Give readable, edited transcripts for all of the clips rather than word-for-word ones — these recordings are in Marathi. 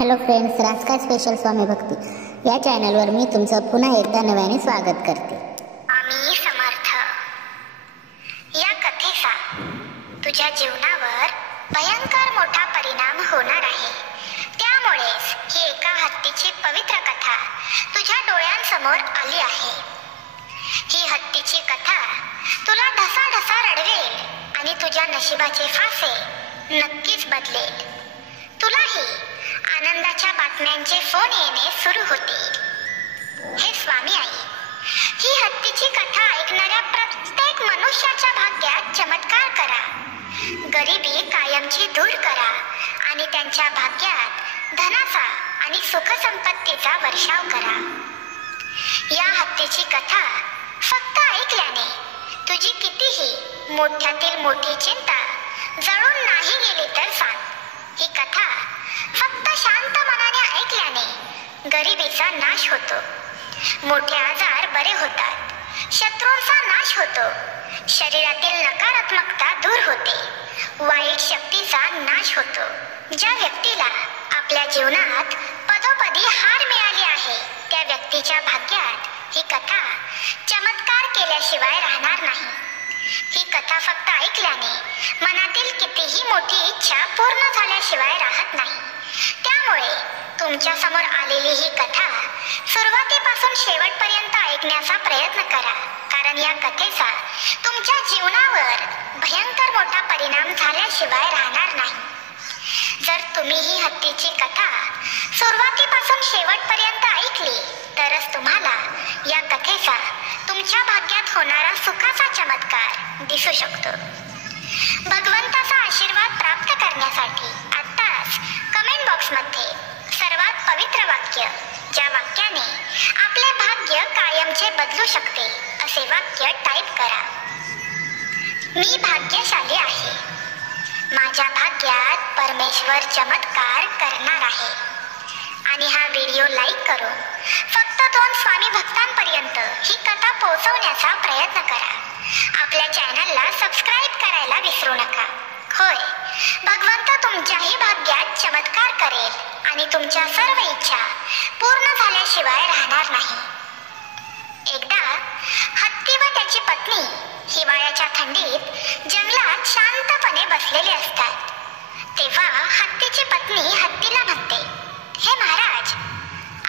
हॅलो फ्रेंड्स, राजकाज स्पेशल स्वामी भक्ती या चॅनलवर मी तुमचं पुन्हा एकदा नव्याने स्वागत करते. आम्ही समर्थ. या कथेचा तुझ्या जीवनावर भयंकर मोठा परिणाम होणार आहे. त्यामुळेच ही एका हत्तीची पवित्र कथा तुझ्या डोळ्यांसमोर आली आहे. ही हत्तीची कथा तुला ढसाढसा रडवेल आणि तुझ्या नशिबाचे फासे नक्कीच बदलेल. तुलाही आनंदाच्या बातम्यांचे फोन येणे सुरू होतील. हे स्वामी आई, ही हत्तीची कथा ऐकणाऱ्या प्रत्येक मनुष्याच्या भाग्यात चमत्कार करा. गरिबी कायमची दूर करा आणि त्यांच्या भाग्यात धनाचा आणि सुखसंपत्तीचा वर्षाव करा. या हत्तीची कथा फक्त ऐकल्याने तुझी कितीही मोठ्यातील मोठी चिंता जळून नाही गेली तर सांग. ही कथा फक्त शांत मनाने ऐकल्याने गरिबीचा नाश होतो, मोठे आजार बरे होतात, शत्रूंचा नाश होतो, शरीरातील नकारात्मकता दूर होते, वाईट शक्तीचा नाश होतो. ज्या व्यक्तीला आपल्या जीवनात पदोपदी हार मिळाली आहे त्या व्यक्तीच्या भाग्यात ही कथा चमत्कार केल्याशिवाय राहणार नाही. ही कथा फक्त ऐकल्याने मनातील कितीही मोठी इच्छा पूर्ण झाल्याशिवाय राहत नाही. त्यामुळे तुमच्या समोर आलेली ही कथा सुरुवातीपासून शेवटपर्यंत ऐकण्याचा प्रयत्न करा, कारण या कथेचा तुमच्या जीवनावर भयंकर मोठा परिणाम झाल्याशिवाय राहणार नाही. जर तुम्ही ही हत्तीची कथा सुरुवातीपासून शेवटपर्यंत ऐकली तरच तुम्हाला या कथेचा तुमच्या भाग्यात होणारा सुखाचा चमत्कार दिसू शकतो. भगवंताचा आशीर्वाद प्राप्त करण्यासाठी आत्ताच कमेंट बॉक्समध्ये सर्वात पवित्र वाक्य, ज्या वाक्याने आपले भाग्य कायमचे बदलू शकते, असे वाक्य टाईप करा. मी भाग्यशाली आहे. माझ्या भाग्यात परमेश्वर चमत्कार करणार आहे. आणि हा व्हिडिओ लाईक करून फक्त 2 स्वामी भक्तांपर्यंत ही कथा पोहोचवण्याचा प्रयत्न करा. आपल्या चॅनलला सबस्क्राईब करायला विसरू नका. होय, भगवंत तुमच्याही भाग्यात चमत्कार करेल आणि तुमच्या सर्व इच्छा पूर्ण झाल्याशिवाय राहणार नाही. एकदा हत्ती व त्याची पत्नी हिवाळ्याच्या थंडीत जंगलात शांतपणे बसलेले असतात. तेव्हा हत्तीची पत्नी हत्तीला म्हणते, हे महाराज,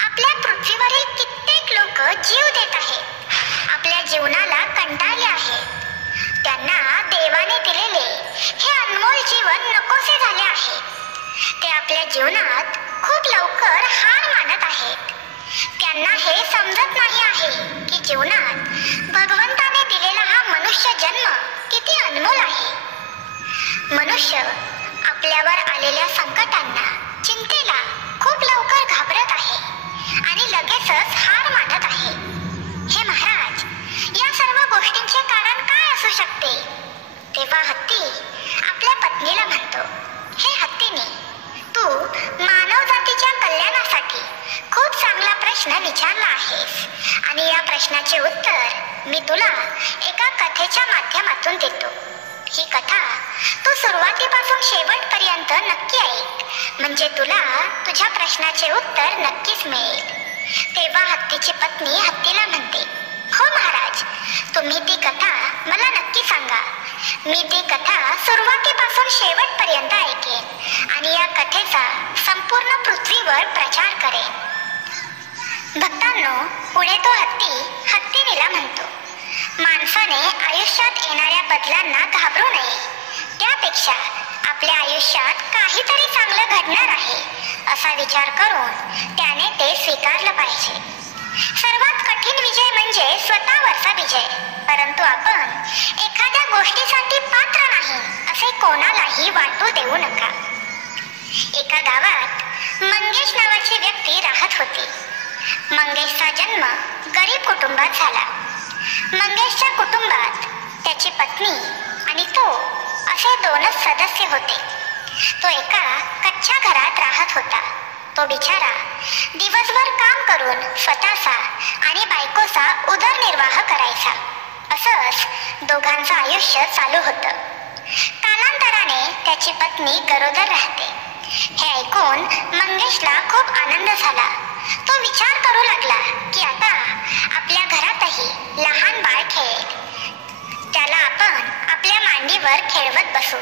आपल्या पृथ्वीवरील कित्येक लोक जीव देत आहेत, आपल्या जीवनाला कंटाळले आहेत. त्यांना देवाने दिलेले हे अनमोल जीवन नकोसे झाले आहे. ते आपल्या जीवनात खूप लवकर हार मानत आहेत. त्यांना हे समजत नाही आहे की जीवनात भगवंताने दिलेला हा मनुष्य जन्म किती अनमोल आहे. मनुष्य आपल्यावर आलेल्या संकटांना, चिंतेला खूप लवकर घाबरत आहे आणि लगेचच हार मानत आहे. हे महाराज, या सर्व गोष्टींचे कारण काय असू शकते? तेव्हा हत्ती आपल्या पत्नीला म्हणतो, हे हत्तीने, तू मानव जातीच्या कल्याणासाठी खूप चांगला प्रश्न विचारला आहेस आणि या प्रश्नाचे उत्तर मी तुला एका कथेच्या माध्यमातून देतो. ही कथा तू सुरुवातीपासून शेवटपर्यंत नक्की ऐक, म्हणजे तुला तुझ्या प्रश्नाचे उत्तर नक्कीच मिळेल. तेव्हा हत्तीची पत्नी हत्तीला म्हणते, हो महाराज, तुम्ही ती कथा मला नक्की सांगा. मी ती कथा सुरुवातीपासून शेवटपर्यंत ऐकेन आणि या कथेचा संपूर्ण पृथ्वीवर प्रचार करेन. भक्तांनो, पुढे तो हत्ती हत्तीनीला म्हणतो, माणसाने आयुष्यात येणाऱ्या बदलांना घाबरू नये. त्यापेक्षा आपल्या आयुष्यात काहीतरी चांगलं घडणार आहे असा विचार करून त्याने ते स्वीकारलं पाहिजे. सर्वात कठीण विजय म्हणजे स्वतःवरचा विजय, परंतु आपण एखाद्या गोष्टीसाठी पात्र नाही असे कोणालाही वाटू देऊ नका. एका गावात मंगेश नावाची व्यक्ती राहत होती. मंगेशचा जन्म गरीब कुटुंबात झाला. मंगेशच्या कुटुंबात त्याची पत्नी आणि तो असे 2च सदस्य होते. तो एका कच्च्या घरात राहत होता. तो बिचारा दिवसभर काम करून स्वतःचा आणि बायकोचा उदरनिर्वाह करायचा. असंच दोघांचं आयुष्य चालू होतं. कालांतराने त्याची पत्नी गरोदर राहते. हे ऐकून मंगेशला आनंद झाला. तो विचार करू लागला की आता आपल्या घरातही लहान बाळ खेळेल, त्याला आपण आपल्या मांडीवर खेळवत बसू,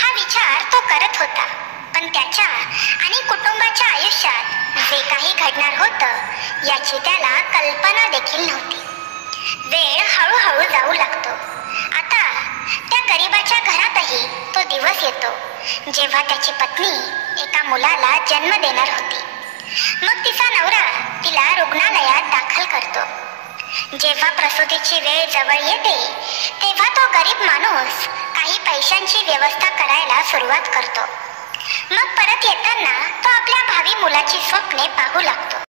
हा विचार तो करत होता. पण त्याच्या आणि कुटुंबाच्या आयुष्यात जे काही घडणार होतं याची त्याला कल्पना देखील नव्हती. वेळ हळूहळू जाऊ लागतो. आता त्या गरिबाच्या घरातही तो दिवस येतो जेव्हा त्याची पत्नी एका मुलाला जन्म देणार होती. मग तिचा नवरा तिला रुग्णालयात दाखल करतो. जेव्हा प्रसूतीची वेळ जवळ येते तेव्हा तो गरीब माणूस काही पैशांची व्यवस्था करायला सुरुवात करतो. मग परत येताना तो आपल्या भावी मुलाची स्वप्ने पाहू लागतो.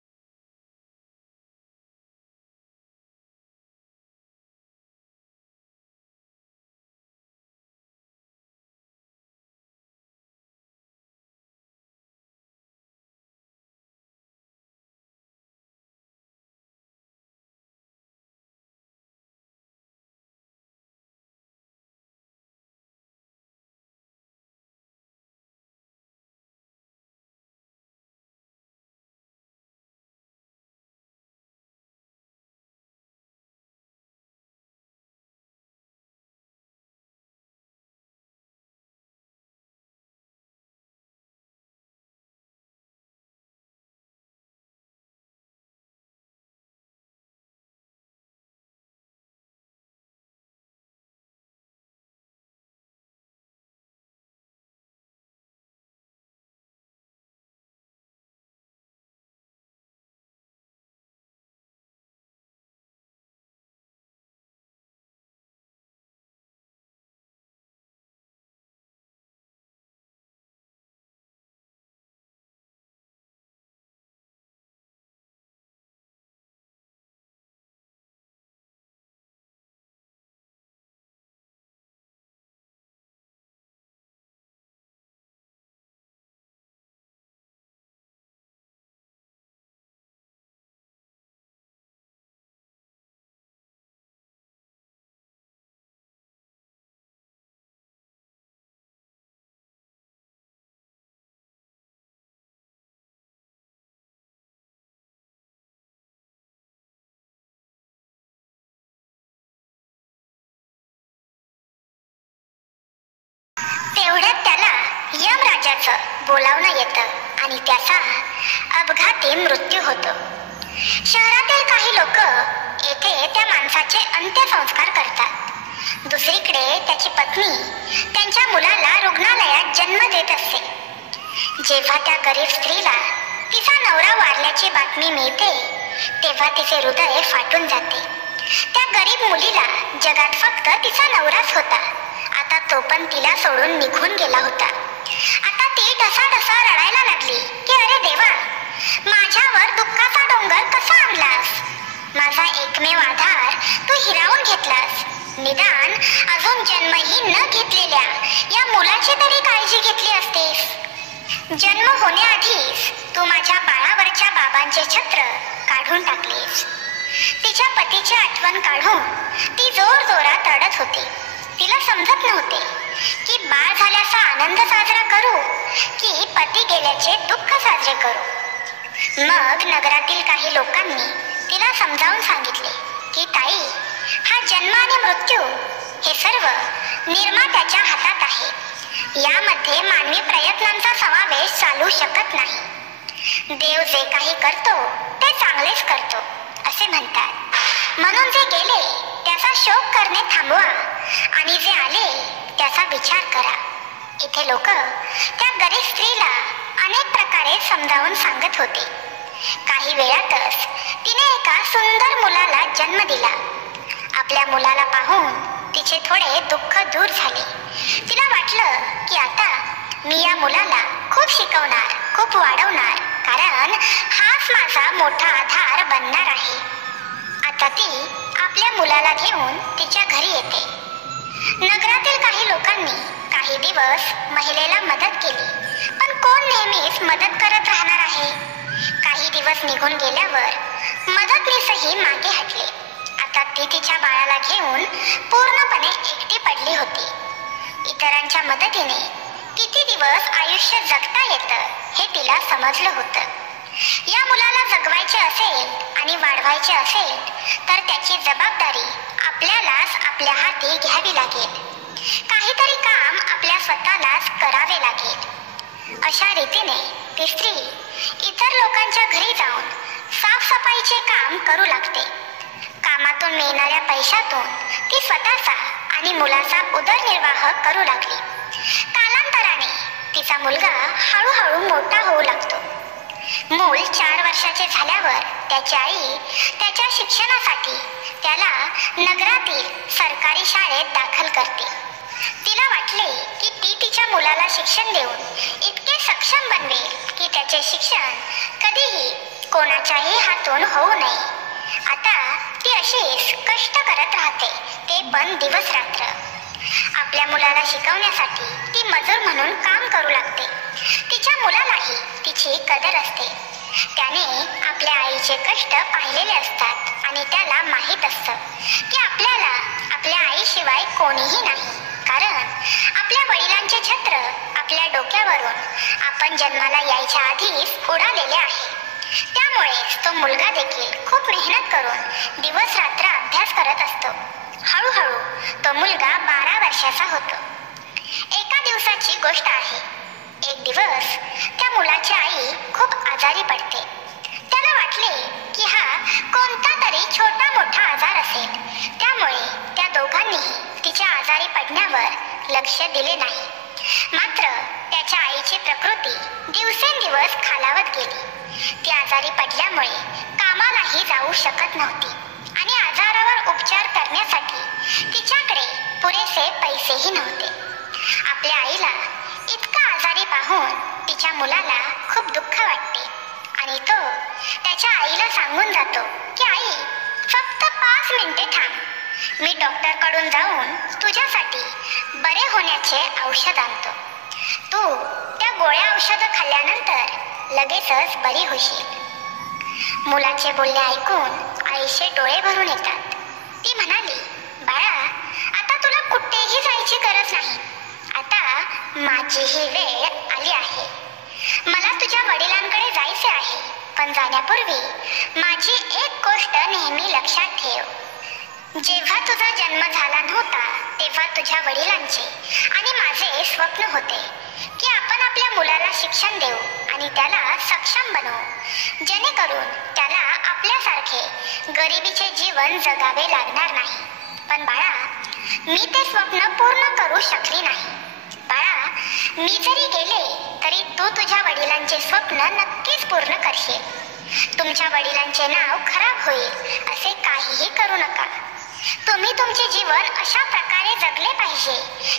तेवढ्यात त्याला यमराजाचं बोलावणं येतं आणि त्याचा अपघाती मृत्यू होतो. शहरातील काही लोक येथे त्या माणसाचे अंत्यसंस्कार करतात. दुसरीकडे त्याची पत्नी त्यांच्या मुलाला रुग्णालयात जन्म देत असते. जेव्हा त्या गरीब स्त्रीला तिचा नवरा वारल्याची बातमी मिळते तेव्हा तिचे हृदय फाटून जाते. त्या गरीब मुलीला जगात फक्त तिचा नवराच होता. आता तो पण तिला सोडून निघून गेला होता. आता ती ढसाढसा रडायला लागली की अरे देवा, माझ्यावर दुःखाचा डोंगर कसा आणलास? माझा एकमेव आधार तू हिरावून घेतलास. निदान अजून जन्मही न घेतलेल्या या मुलाची तरी काळजी घेतली असतेस. जन्म होण्याआधीच तू माझ्या बाळावरच्या बाबांचे छत्र काढून टाकलेस. तिच्या पतीची आठवण काढून ती जोर जोरात रडत होती. तिला समजत नव्हते की बाळ झाल्याचा आनंद साजरा करू की पती गेल्याचे दुःख साजरे करू. मग नगरातील काही लोकांनी तिला समजावून सांगितले की ताई, हा जन्म आणि मृत्यू हे सर्व निर्मात्याच्या हातात आहे. यामध्ये मानवी प्रयत्नांचा समावेश चालू शकत नाही. देव जे काही करतो ते चांगलेच करतो असे म्हणतात. म्हणून जे गेले त्याचा शोक करणे थांबवा आणि जे आले त्याचा विचार करा. इथे लोक त्या गरीब स्त्रीला अनेक प्रकारे समजावून सांगत होते. काही वेळातच तिने एका सुंदर मुलाला जन्म दिला. आपल्या मुलाला पाहून तिचे थोडे दुःख दूर झाले. तिला वाटलं की आता मी या मुलाला खूप शिकवणार, खूप वाढवणार, कारण हाच माझा मोठा आधार बनणार आहे. आता ती आपल्या मुलाला घेऊन तिच्या घरी येते. नगरातील काही लोकांनी काही दिवस महिलेला मदत केली, पण कोण नेहमीच मदत करत राहणार आहे? काही दिवस निघून गेल्यावर मदतनीसही मागे हटले. आता ती तिच्या बाळाला घेऊन पूर्णपणे एकटी पडली होती. इतरांच्या मदतीने किती दिवस आयुष्य जगता येतं हे तिला समजलं होतं. या मुलाला जगवायचे असेल आणि वाढवायचे असेल तर त्याची जबाबदारी आपल्यालाच आपल्या हाती घ्यावी लागेल. काहीतरी काम आपल्या स्वतःलाच करावे लागेल. अशा रीतीने ती स्त्री इतर लोकांच्या घरी जाऊन साफसफाईचे काम करू लागते. कामातून मिळणाऱ्या पैशातून ती स्वतःचा आणि मुलाचा उदरनिर्वाह करू लागली. कालांतराने तिचा मुलगा हळूहळू मोठा होऊ लागतो. मूल 4 वर्षाचे झाल्यावर त्याची आई त्याच्या शिक्षणासाठी त्याला नगरातील सरकारी शाळेत दाखल करते. तिला वाटले की ती तिच्या मुलाला शिक्षण देऊन इतके सक्षम बनवेल की त्याचे शिक्षण कधीही कोणाच्याही हातून होऊ नये. आता ती अशीच कष्ट करत राहते, ते पण दिवस रात्र. आपल्या मुलाला शिकवण्यासाठी ती मजूर म्हणून काम करू लागते. तिच्या मुलालाही तिची कदर असते. त्याने आपल्या आईचे कष्ट पाहिलेले असतात आणि त्याला माहीत असतं की आपल्याला आपल्या आईशिवाय कोणीही नाही. कारण आपल्या वडिलांचे छत्र आपल्या डोक्यावरून आपण जन्माला यायच्या आधीच उडालेले आहे. त्यामुळेच तो मुलगा देखील खूप मेहनत करून दिवस रात्र अभ्यास करत असतो. हळूहळू तो मुलगा 12 वर्षाचा होतो. एका दिवसाची गोष्ट आहे. एक दिवस त्या मुलाची आई खूप आजारी पडते. त्याला वाटले की हा कोणता तरी छोटा मोठा आजार असेल. त्यामुळे त्या दोघांनीही तिच्या आजारी पडण्यावर लक्ष दिले नाही. मात्र त्याच्या आईची प्रकृती दिवसेंदिवस खालावत गेली. ती आजारी पडल्यामुळे कामालाही जाऊ शकत नव्हती आणि आजारावर उपचार करण्यासाठी तिच्याकडे पुरेसे पैसेही नव्हते. आपल्या आईला इतका आजारी पाहून तिच्या मुलाला खूप दुःख वाटते आणि तो त्याच्या आईला सांगून जातो की आई, फक्त 5 मिनिटे थांब, मी डॉक्टरकडून जाऊन तुझ्यासाठी बरे होण्याचे औषध आणतो. तू त्या गोळ्या औषध खाल्ल्यानंतर लगेचच बरी होशील. मुलाचे बोलणे ऐकून आईचे डोळे भरून येतात. ती म्हणाली, बाळा, आता तुला कुठेही जायची गरज नाही. आता माझीही वेळ आली आहे. मला तुझ्या वडिलांकडे जायचे आहे, पण जाण्यापूर्वी माझी एक गोष्ट नेहमी लक्षात ठेव. जेव्हा तुझा जन्म झाला नव्हता तेव्हा तुझ्या वडिलांचे आणि माझे स्वप्न होते की आपण आपल्या मुलाला शिक्षण देऊ आणि त्याला सक्षम बनवू, जेणेकरून त्याला आपल्यासारखे गरिबीचे जीवन जगावे लागणार नाही. पण बाळा, मी ते स्वप्न पूर्ण करू शकली नाही. बाळा, मी जरी गेले तरी तू तुझ्या वडिलांचे स्वप्न नक्कीच पूर्ण करशील. तुमच्या वडिलांचे नाव खराब होईल असे काहीही करू नका. तुम्ही तुमचे जीवन अशा प्रकारे जगले पाहिजे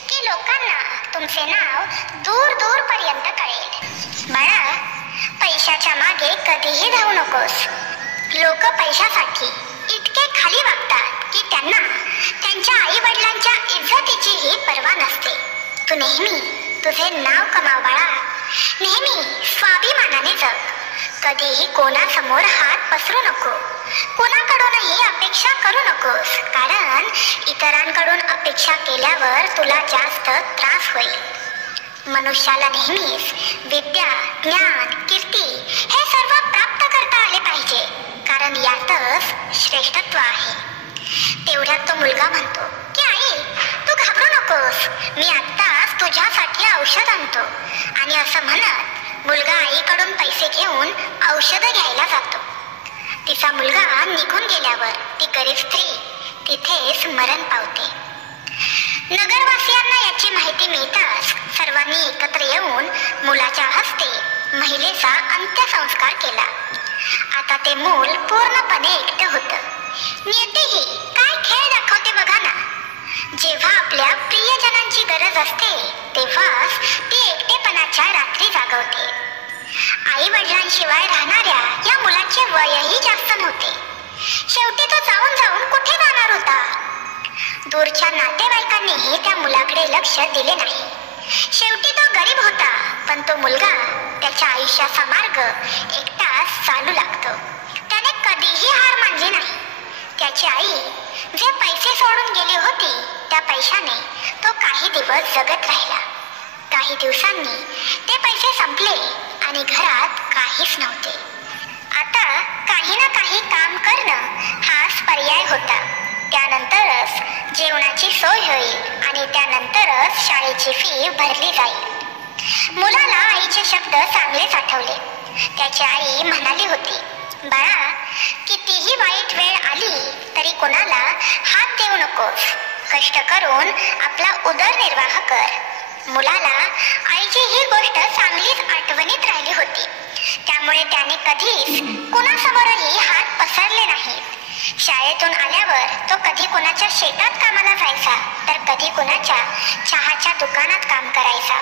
की लोकांना तुमचे नाव दूर दूर पर्यंत कळेल. बाळा, पैशाच्या मागे कधीही धावू नकोस. लोक पैशासाठी इतके खाली वागतात की त्यांना त्यांच्या आई वडिलांच्या इज्जतीचीही पर्वा नसते. तू नेहमी तुझे नाव कमाव बाळा. नेहमी स्वाभिमानाने जग. कधीही कोणासमोर हात पसरू नको. कोणाकडूनही अपेक्षा करू नकोस, कारण इतरांकडून अपेक्षा केल्यावर तुला जास्त त्रास होईल. मनुष्याला नेहमीच विद्या, ज्ञान, कीर्ती हे सर्व प्राप्त करता आले पाहिजे, कारण यातच श्रेष्ठत्व आहे. तेवढ्यात तो मुलगा म्हणतो की आई, तू घाबरू नकोस, मी आत्ताच तुझ्यासाठी औषध आणतो. आणि असं म्हणत मुलगा आईकडून पैसे घेऊन औषध घ्यायला जातो. तिचा मुलगा निघून गेल्यावर ती गरीब स्त्री तिथेच मरण पावते. नगरवासियांना याची माहिती मिळताच सर्वांनी एकत्र येऊन मुलाच्या हस्ते महिलेचा अंत्यसंस्कार केला. आता ते मूल पूर्णपणे एकटं होतं. नियतीही काय खेळ दाखवते बघा ना. जेव्हा आपल्या प्रियजनांची गरज असते तेव्हाच ती एकटेपणाच्या रात्री जागवते. आई वडिलांशिवाय राहणाऱ्या या मुलाचे वयही जास्त नव्हते. शेवटी तो जाऊन जाऊन कुठे जाणार होता. दूरच्या नातेवाईकांनीही त्या मुलाकडे लक्ष दिले नाही. शेवटी तो गरीब होता, पण तो मुलगा त्याच्या आयुष्याचा मार्ग एकटाच चालू लागतो. त्याने कधीही हार मानली नाही. त्याची आई जे पैसे सोडून गेली होती त्या पैशाने तो काही दिवस जगत राहिला. काही दिवसांनी ते पैसे संपले आणि घरात काहीच नव्हते. आता काही ना काही काम करणं हाच पर्याय होता. त्यानंतरच जेवणाची सोय होईल आणि त्यानंतरच शाळेची फी भरली जाईल. मुलाला आईचे शब्द चांगलेच आठवले. त्याची आई म्हणाली होती, बाळा, कितीही वाईट वेळ आली तरी कोणाला हात देऊ नकोस. कष्ट करून आपला उदरनिर्वाह कर. मुलाला आईची ही गोष्ट चांगलीच आठवणीत राहिली होती. त्यामुळे त्याने कधीच कोणासमोरही हात पसरले नाहीत. शाळेतून आल्यावर तो कधी कोणाच्या शेतात कामाला जायचा तर कधी कोणाच्या चहाच्या दुकानात काम करायचा.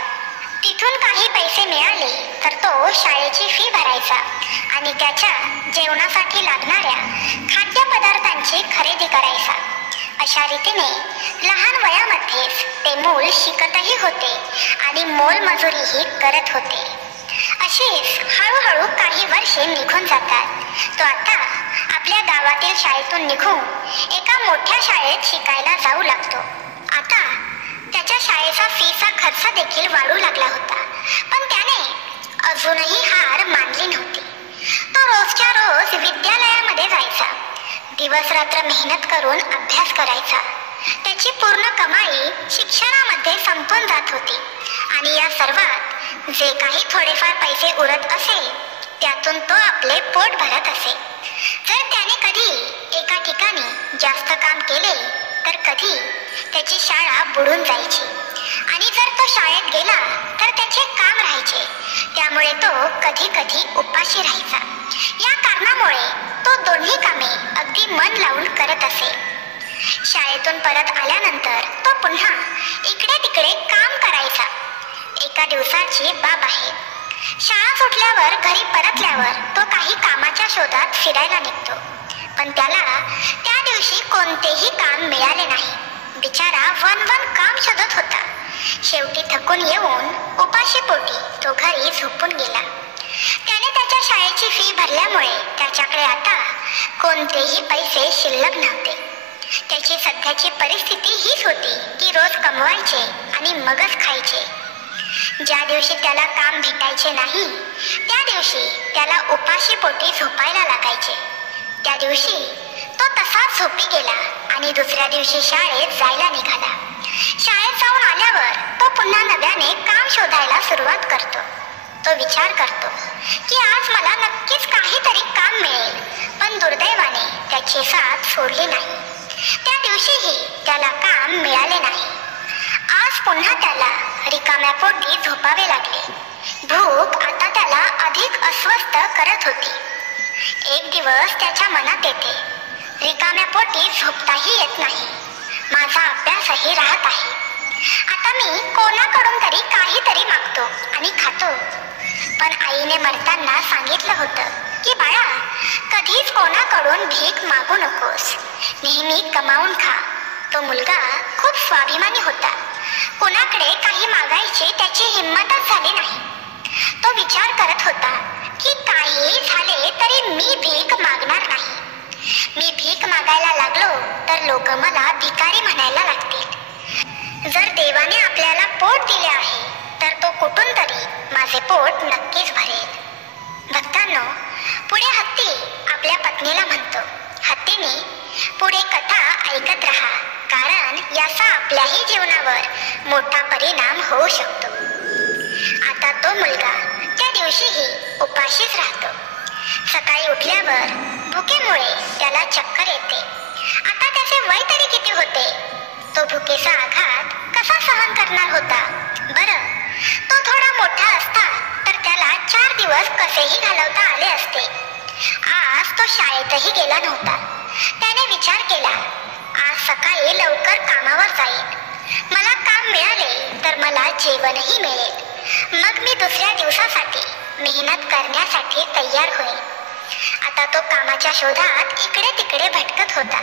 तिथून काही पैसे मिळाले तर तो शाळेची फी भरायचा आणि त्याच्या जेवणासाठी लागणाऱ्या खाद्यपदार्थांची खरेदी करायचा. अशा रीतीने लहान वयामध्येच ते मूल शिकतही होते आणि मोलमजुरीही करत होते. अशीच हळूहळू काही वर्षे निघून जातात. तो आता आपल्या गावातील शाळेतून निघून एका मोठ्या शाळेत शिकायला जाऊ लागतो. आता त्याच्या शाळेचा फीचा खर्च देखील वाढू लागला होता. पण त्याने अजूनही हार मानली नव्हती. तो रोजच्या रोज विद्यालयामध्ये जायचा. दिवस रात्र मेहनत करून अभ्यास करायचा. त्याची पूर्ण कमाई शिक्षणामध्ये संपून जात होती आणि या सर्वात जे काही थोडेफार पैसे उरत असे त्यातून तो आपले पोट भरत असे. जर त्याने कधी एका ठिकाणी जास्त काम केले तर कधी त्याची शाळा बुडून जायची आणि जर तो शाळेत गेला तर त्याचे काम राहायचे. त्यामुळे तो कधी कधी उपाशी राहायचा. या कारणामुळे तो दोन्ही कामे अगदी मन लावून करत असे. शाळेतून परत आल्यानंतर तो पुन्हा इकडे तिकडे काम करायचा. एका दिवसाची बाब आहे. शाळा सुटल्यावर घरी परतल्यावर तो काही कामाच्या शोधात फिरायला निघतो. पण त्याला त्या दिवशी कोणतेही काम मिळाले नाही. बिचारा वन काम शोधत होता. शेवटी थकून येऊन उपाशी पोटी तो घरी झोपून गेला. त्याने त्याच्या शाळेची फी भरल्यामुळे त्याच्याकडे आता कोणतेही पैसे शिल्लक नव्हते. त्याची सध्याची परिस्थिती हीच होती की रोज कमवायचे आणि मगच खायचे. ज्या दिवशी त्याला काम भेटायचे नाही त्या दिवशी त्याला उपाशी पोटी झोपायला लागायचे. त्या दिवशी तो तसाच झोपी गेला आणि दुसऱ्या दिवशी शाळेत जायला निघाला. शाळेत जाऊन आल्यावर तो पुन्हा नव्याने काम शोधायला सुरुवात करतो. तो विचार करतो की आज मला नक्कीच काहीतरी काम मिळेल. पण दुर्दैवाने त्याची साथ सोडली नाही. त्या दिवशीही त्याला काम मिळाले नाही. आज पुन्हा त्याला रिकाम्या पोटी झोपावे लागले. भूक आता त्याला अधिक अस्वस्थ करत होती. एक दिवस त्याच्या मनात येते, रिकाम्या पोटी झोपताही येत नाही. माझा अभ्यासही राहत आहे. आता मी कोणाकडून तरी काहीतरी मागतो आणि खातो. पण आईने मरताना सांगितलं होतं की बाळा, कधीच कोणाकडून भीक मागू नकोस. नेहमी कमावून खा. तो मुलगा खूप स्वाभिमानी होता. कोणाकडे काही मागायची त्याची हिंमतच झाली नाही. तो विचार करत होता की काहीही झाले तरी मी भीक मागणार नाही. मी भीक मागायला लागलो तर लोक मला भिकारी म्हणायला लागतील. जर देवाने आपल्याला पोट दिले आहे तर तो कुठून तरी माझे पोट नक्कीच भरेल. भक्तांनो, पुढे हत्ती आपल्या पत्नीला म्हणतो, हत्तीने पुढे कथा ऐकत राहा, कारण याचा आपल्याही जीवनावर मोठा परिणाम होऊ शकतो. आता तो मुलगा त्या दिवशीही उपाशीच राहतो. सकाळी उठल्यावर भुकेमुळे त्याला चक्कर येते. आता त्याचे वय तरी किती होते? तो भुकेचा आघात कसा सहन करणार होता? बरं, तो थोडा मोठा असता तर त्याला 4 दिवस कसेही घालवता आले असते. आज तो शाळेतही गेला नव्हता. त्याने विचार केला, आज सकाळी लवकर कामावर जाईन. मला काम मिळाले तर मला जेवणही मिळेल. मग मी दुसऱ्या दिवसासाठी मेहनत करण्यासाठी तयार होईल. आता तो कामाच्या शोधात इकडे तिकडे भटकत होता.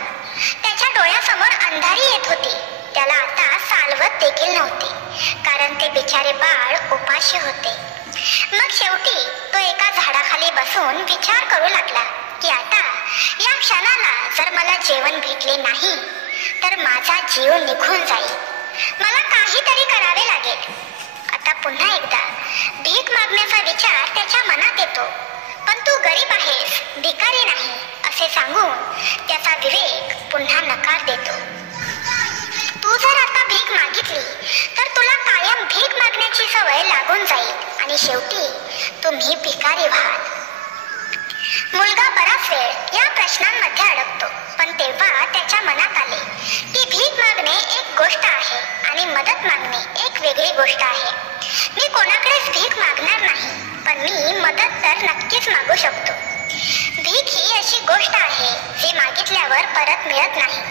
त्याच्या डोळ्यासमोर अंधारी येत होती. त्याला आता चालवत देखील नव्हते, कारण ते बिचारे बाळ उपाशी होते. मग शेवटी तो एका झाडाखाली बसून विचार करू लागला की आता या क्षणाला जर मला जेवण भेटले नाही तर माझा जीव निघून जाईल. मला काहीतरी करावे लागेल. आता पुन्हा एकदा भीक मागण्याचा विचार त्याच्या मनात येतो. पण तो गरीब आहेस, भिकारी नाही असे सांगून त्याचा विवेक पुन्हा नकार देतो. तू जर आता भीक मागितली तर तुला कायम भीक मागण्याची सवय लागून जाईल आणि शेवटी तुम्ही भिकारी व्हाल. मुलगा बराच वेळ या प्रश्नांमध्ये अडकतो, पण तेव्हा त्याच्या मनात आले की भीक मागणे एक गोष्ट आहे आणि मदत मागणे एक वेगळी गोष्ट आहे. मी कोणाकडेच भीक मागणार नाही, पण मी मदत तर नक्कीच मागू शकतो. भीक ही अशी गोष्ट आहे जी मागितल्यावर परत मिळत नाही,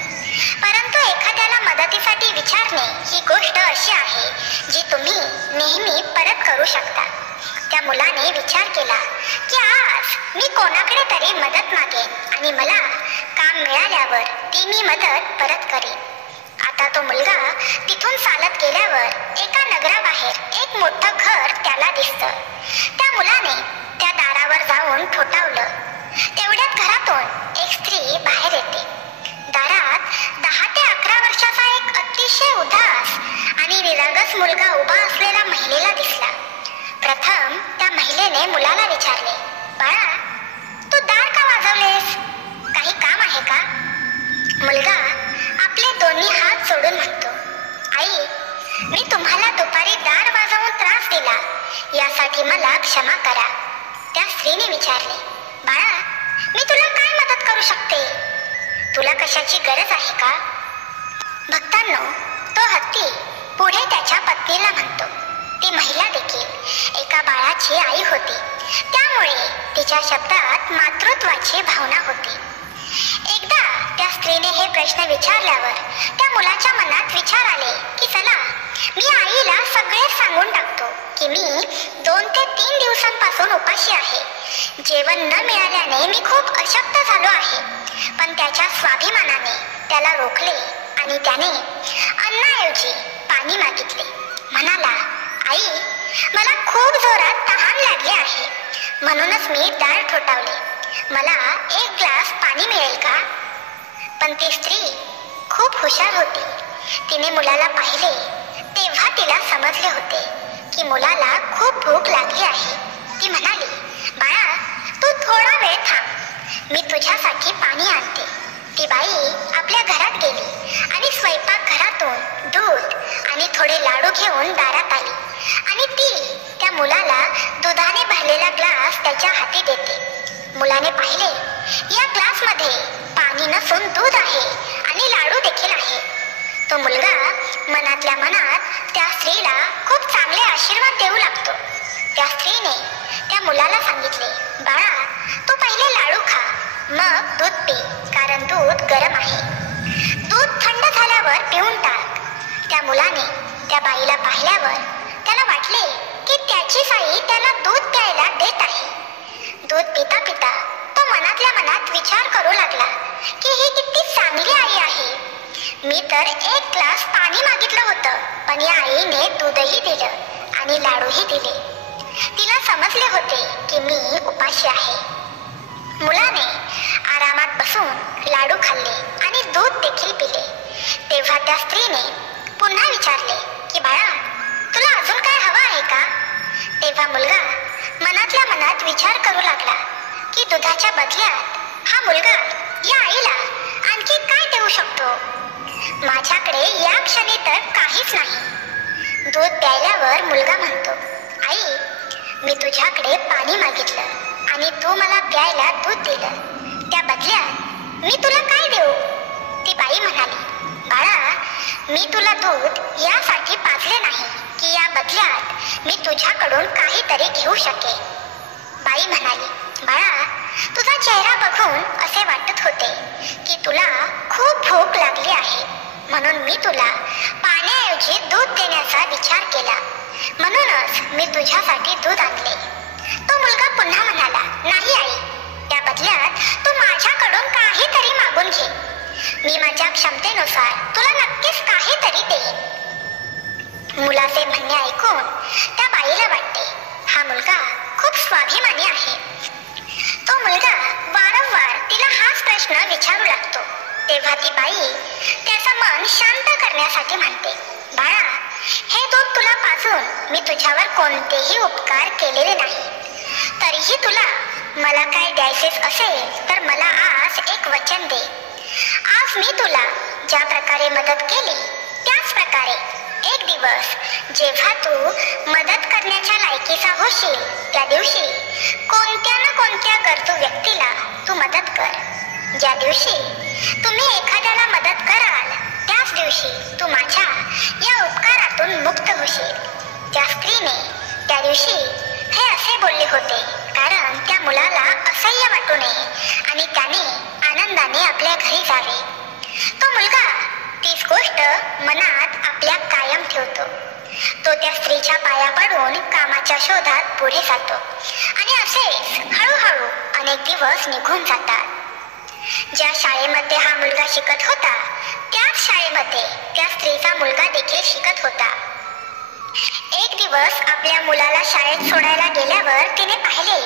परंतु एखाद्याला मदतीसाठी विचारणे ही गोष्ट अशी आहे जी तुम्ही नेहमी परत करू शकता. त्या मुलाने विचार केला की आज मी कोणाकडे तरी मदत मागेन आणि मला काम मिळाल्यावर ती मी मदत परत करेन. आता तो मुलगा तिथून चालत गेल्यावर एका नगराबाहेर एक मोठं घर त्याला दिसतं. त्या मुलाने त्या दारावर जाऊन ठोठावलं. तेवढ्यात घरातून एक स्त्री बाहेर येते. दारात 10 ते 11 वर्षाचा एक अतिशय उदास आणि निरागस मुलगा उभा असलेला महिलेला दिसला. प्रथम त्या महिलेने मुलाला विचारले, बाळा, तू दार का वाजवलेस? काही काम आहे का? मुलगा आपले दोन्ही हात जोडून म्हणतो, आई, मी तुम्हाला दुपारी दार वाजवून त्रास दिला, यासाठी मला क्षमा करा. त्या स्त्रीने विचारले, बाळा, मी तुला काय मदत करू शकते? तुला कशाची गरज आहे का? भक्तांनो, तो हत्ती पुढे त्याच्या पत्नीला म्हणतो. ती महिला देखील एका बाळाची आई होती, त्यामुळे तिच्या शब्दात मातृत्वाची भावना होती. एकदा त्या स्त्रीने हे प्रश्न विचारल्यावर त्या मुलाच्या मनात विचार आले की चला, मी आईला सगळे सांगून टाकतो की मी 2 ते 3 दिवसांपासून उपाशी आहे. जेवण न मिळाल्याने मी खूप अशक्त झालो आहे. पण त्याच्या स्वाभिमानाने त्याला रोखले आणि त्याने अन्नाऐवजी पाणी मागितले. म्हणाला, आई, मला खूप जोरात तहान लागली आहे, म्हणूनच मी दार ठोठावले. मला 1 ग्लास पाणी मिळेल का? पण ती स्त्री खूप हुशार होती. तिने मुलाला पाहिले तेव्हा तिला समजले होते की मुलाला खूप भूक लागली आहे. ती म्हणाली, बाळा, तू थोडा वेळ थांब, मी तुझ्यासाठी पाणी आणते. ती बाई आपल्या घरात गेली आणि स्वयंपाक घरातून दूध आणि थोडे लाडू घेऊन दारात आली आणि ती त्या मुलाला दुधाने भरलेला ग्लास त्याच्या हाती देते. मुलाने पाहिले, या ग्लासमध्ये पाणी नसून दूध आहे आणि लाडू देखील आहे. तो मुलगा मनातल्या मनात त्या स्त्रीला खूप चांगले आशीर्वाद देऊ लागतो. त्या स्त्रीने त्या मुलाला सांगितले, बाळा, तू पहिले लाडू खा, मग दूध पी, कारण दूध गरम आहे. दूध थंड झाल्यावर पिऊन टाक. त्या मुलाने त्या बाईला पाहिल्यावर त्याला वाटले की त्याचीच आई त्याला दूध प्यायला देत आहे. दूध पिता पिता तो मनातल्या मनात विचार करू लागला की ही किती चांगली आई आहे. मी तर 1 ग्लास पाणी मागितलं होतं, पण या आईने दूधही दिलं आणि लाडूही दिले. तिला समजले होते की मी उपाशी आहे. मुलाने आरामात बसून लाडू खाल्ले आणि दूध देखील पिले. तेव्हा त्या स्त्रीने पुन्हा विचारले की बाळा, तुला अजून काय हवं आहे का? तेव्हा मुलगा मनातल्या मनात विचार करू लागला की दुधाच्या बदल्यात हा मुलगा या आईला आणखी काय देऊ शकतो. माझ्याकडे या क्षणी तर काहीच नाही. दूध प्यायल्यावर मुलगा म्हणतो, आई, मी तुझ्याकडे पाणी मागितलं आणि तू मला प्यायला दूध दिलं, त्या बदल्यात मी तुला काय देऊ? ती बाई म्हणाली, बाळा, मी तुला दूध यासाठी पाजले नाही की या बदल्यात मी तुझ्याकडून काहीतरी घेऊ शकेन. बाई म्हणाली, बाळा, तुझा चेहरा बघून असे वाटत होते की तुला खूप भूक लागली आहे, म्हणून मी तुला पाण्याऐवजी दूध देण्याचा विचार केला, म्हणूनच मी तुझ्यासाठी दूध आणले. तो मुलगा पुन्हा म्हणाला, नाही आई, त्या बदल्यात तू माझ्याकडून काहीतरी मागून घे. मी माझ्या क्षमतेनुसार तुला नक्कीच काहीतरी देईन. मुलाचे म्हणणे ऐकून त्या बाईला वाटते, हा मुलगा खूप स्वाभिमानी आहे. तो मुलगा वारंवार तिला हाच प्रश्न विचारू लागतो. तेव्हा ती बाई त्याचं मन शांत करण्यासाठी म्हणते, बाळा, हे दूध तुला पाजून मी तुझ्यावर कोणतेही उपकार केलेले नाही, तरीही तुला मला काय द्यायचेच असेल तर मला आज एक वचन दे. आज मी तुला ज्या प्रकारे मदत केली त्याच प्रकारे एक दिवस जेव्हा तू मदत करण्याच्या लायकीचा होशील त्या दिवशी कोणत्या ना कोणत्या गरजू व्यक्तीला तू मदत कर. ज्या दिवशी तुम्ही एखाद्याला मदत कराल त्याच दिवशी तू माझ्या या उपकारातून मुक्त होशील. त्या स्त्रीने त्या दिवशी हे असे बोलले होते कारण त्या मुलाला असह्य वाटू नये आणि त्याने आनंदाने आपल्या घरी जावे. तो मुलगा तीच गोष्ट मनात आपल्या कायम ठेवतो. तो त्या स्त्रीच्या पाया पडून कामाच्या शोधात पुढे जातो आणि असेच हळूहळू अनेक दिवस निघून जातात. ज्या शाळेमध्ये हा मुलगा शिकत होता त्याच शाळेमध्ये त्या स्त्रीचा मुलगा देखील शिकत होता. एक दिवस आपल्या मुलाला शाळेत सोडायला गेल्यावर तिने पाहिले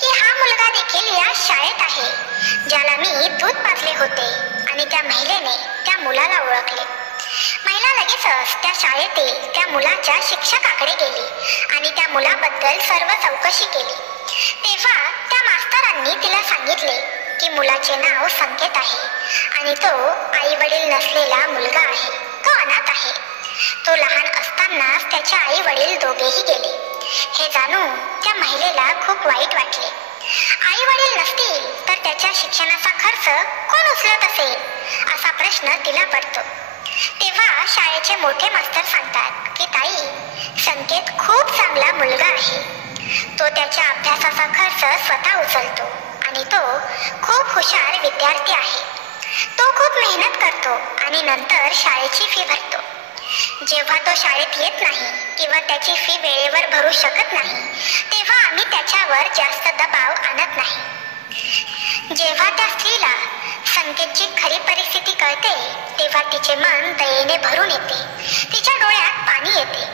की हा मुलगा देखील या शाळेत आहे ज्याला मी दूध पाजले होते आणि त्या महिलेने त्या मुलाला ओळखले. महिला लगेचच त्या शाळेतील त्या मुलाच्या शिक्षकाकडे गेली आणि त्या मुलाबद्दल सर्व चौकशी केली. तेव्हा त्या मास्तरांनी तिला सांगितले की मुलाचे नाव संकेत आहे आणि तो आई वडील नसलेला मुलगा आहे. तो अनाथ आहे. तो लहान असतानाच त्याचे आई वडील दोघेही गेले. हे जाणून त्या महिलेला खूप वाईट वाटले. आई वडील नसतील तर त्याच्या शिक्षणाचा खर्च कोण उचलत असेल असा प्रश्न तिला पडतो. तेव्हा शाळेचे मोठे मास्तर सांगतात की ताई, संकेत खूप चांगला मुलगा आहे. तो त्याच्या अभ्यासाचा खर्च स्वतः उचलतो आणि तो खूप हुशार विद्यार्थी आहे. तो खूप मेहनत करतो आणि नंतर शाळेची फी भरतो. जेव्हा तो शाळेत येत नाही किंवा त्याची फी वेळेवर भरू शकत नाही तेव्हा आम्ही त्याच्यावर जास्त दबाव आणत नाही. जेव्हा त्या स्त्रीला संकेतची खरी परिस्थिती कळते तेव्हा तिचे मन दयेने भरून येते. तिच्या डोळ्यात पाणी येते.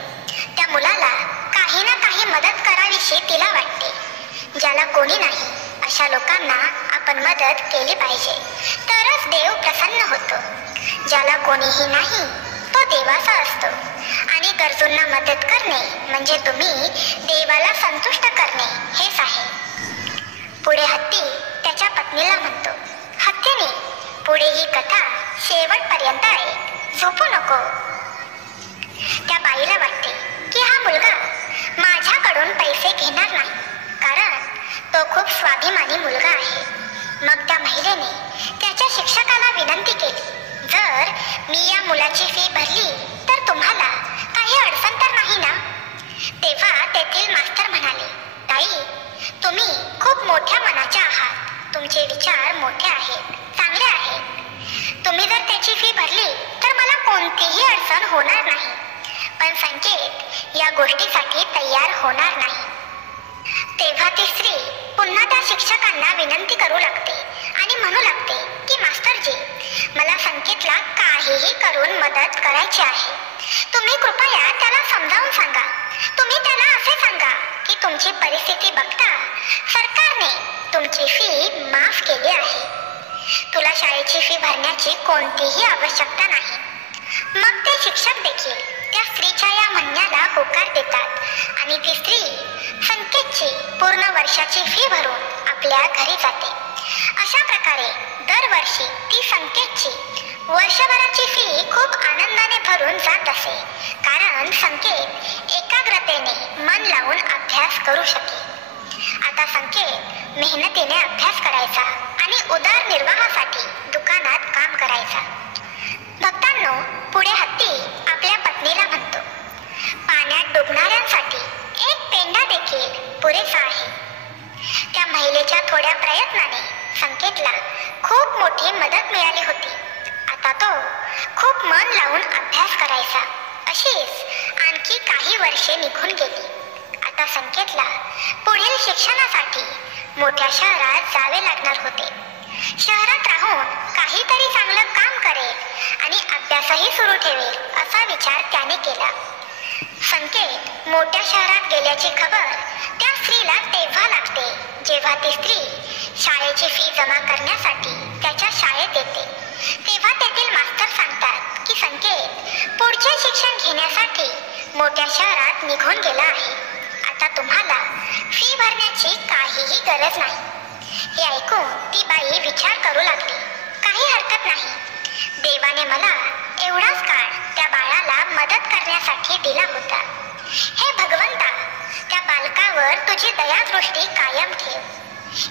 त्या मुलाला काही ना काही मदत करावीशी तिला वाटते. ज्याला कोणी नाही अशा लोकांना आपण मदत केली पाहिजे तरच देव प्रसन्न होतो. ज्याला कोणीही नाही तो देवाचा असतो आणि गरजूंना मदत करणे म्हणजे तुम्ही देवाला संतुष्ट करणे हेच आहे. पुढे हत्ती त्याच्या पत्नीला म्हणतो, हत्तीने पुढे ही कथा शेवटपर्यंत आहे, झोपू नको. त्या बाईला वाटते की हा मुलगा माझ्याकडून पैसे घेणार नाही कारण तो खूप स्वाभिमानी मुलगा आहे. मग त्या महिलेने त्याच्या शिक्षकाला विनंती केली, जर मी या मुलाची फी भरली तर तुम्हाला काही अडचण तर नाही ना? तेव्हा तेथील मास्तर म्हणाले, ताई, तुम्ही खूप मोठ्या मनाच्या आहात. तुमचे विचार मोठे आहेत, चांगले आहेत. तुम्ही जर त्याची फी भरली तर मला कोणतीही अडचण होणार नाही. पण संकेत या गोष्टीसाठी तयार होणार नाही. तेव्हा ती स्त्री पुन्हा त्या शिक्षकांना विनंती करू लागते आणि म्हणू लागते की मास्तरजी, मला संकेतला काहीही करून मदत करायची आहे. तुम्ही कृपया त्याला समजावून सांगा. तुम्ही त्याला असे सांगा की तुमची परिस्थिती बघता सरकारने तुमची फी माफ केली आहे. तुला शाळेची फी भरण्याची कोणतीही आवश्यकता नाही. मग ते शिक्षक देखील त्या स्त्रीच्या या म्हणण्याला होकार देतात आणि ती स्त्री संकेतची पूर्ण वर्षाची फी भरून आपल्या घरी जाते. अशा प्रकारे दरवर्षी ती संकेतची वर्षभराची फी खूप आनंदाने भरून जात असे कारण संकेत एकाग्रतेने मन लावून अभ्यास करू शके. आता संकेत मेहनतीने अभ्यास करायचा आणि उदरनिर्वाहासाठी दुकानात काम करायचा. भक्तांनो, पुढे हत्ती आपल्या पत्नीला म्हणतो, पाण्यात डुबणाऱ्यांसाठी एक पेंडा देखील पुरेसा आहे. त्या महिलेच्या थोड्या प्रयत्नाने संकेतला खूप मोठी मदत मिळाली होती. आता तो खूप मन लावून अभ्यास करायचा. अशीच आणखी काही वर्षे निघून गेली. आता संकेतला पुढील शिक्षणासाठी मोठ्या शहरात जावे लागणार होते. शहरात राहून काहीतरी चांगलं काम करेल आणि अभ्यासही सुरू ठेवेल असा विचार त्याने केला. संकेत मोठ्या शहरात गेल्याची खबर त्या स्त्रीला तेव्हा लागते जेव्हा ती स्त्री शाळेची फी जमा करण्यासाठी त्याच्या शाळेत येते. तेव्हा तेथील मास्तर सांगतात की संकेत पुढचे शिक्षण घेण्यासाठी मोठ्या शहरात निघून गेला आहे. आता तुम्हाला फी भरण्याची काहीही गरज नाही. हे ऐकून ती बाई विचार करू लागली, काही हरकत नाही. देवाने मला एवढाच काळ त्या बाळाला मदत करण्यासाठी दिला होता. हे भगवंता, त्या बालकावर तुझी दयादृष्टी कायम ठेव.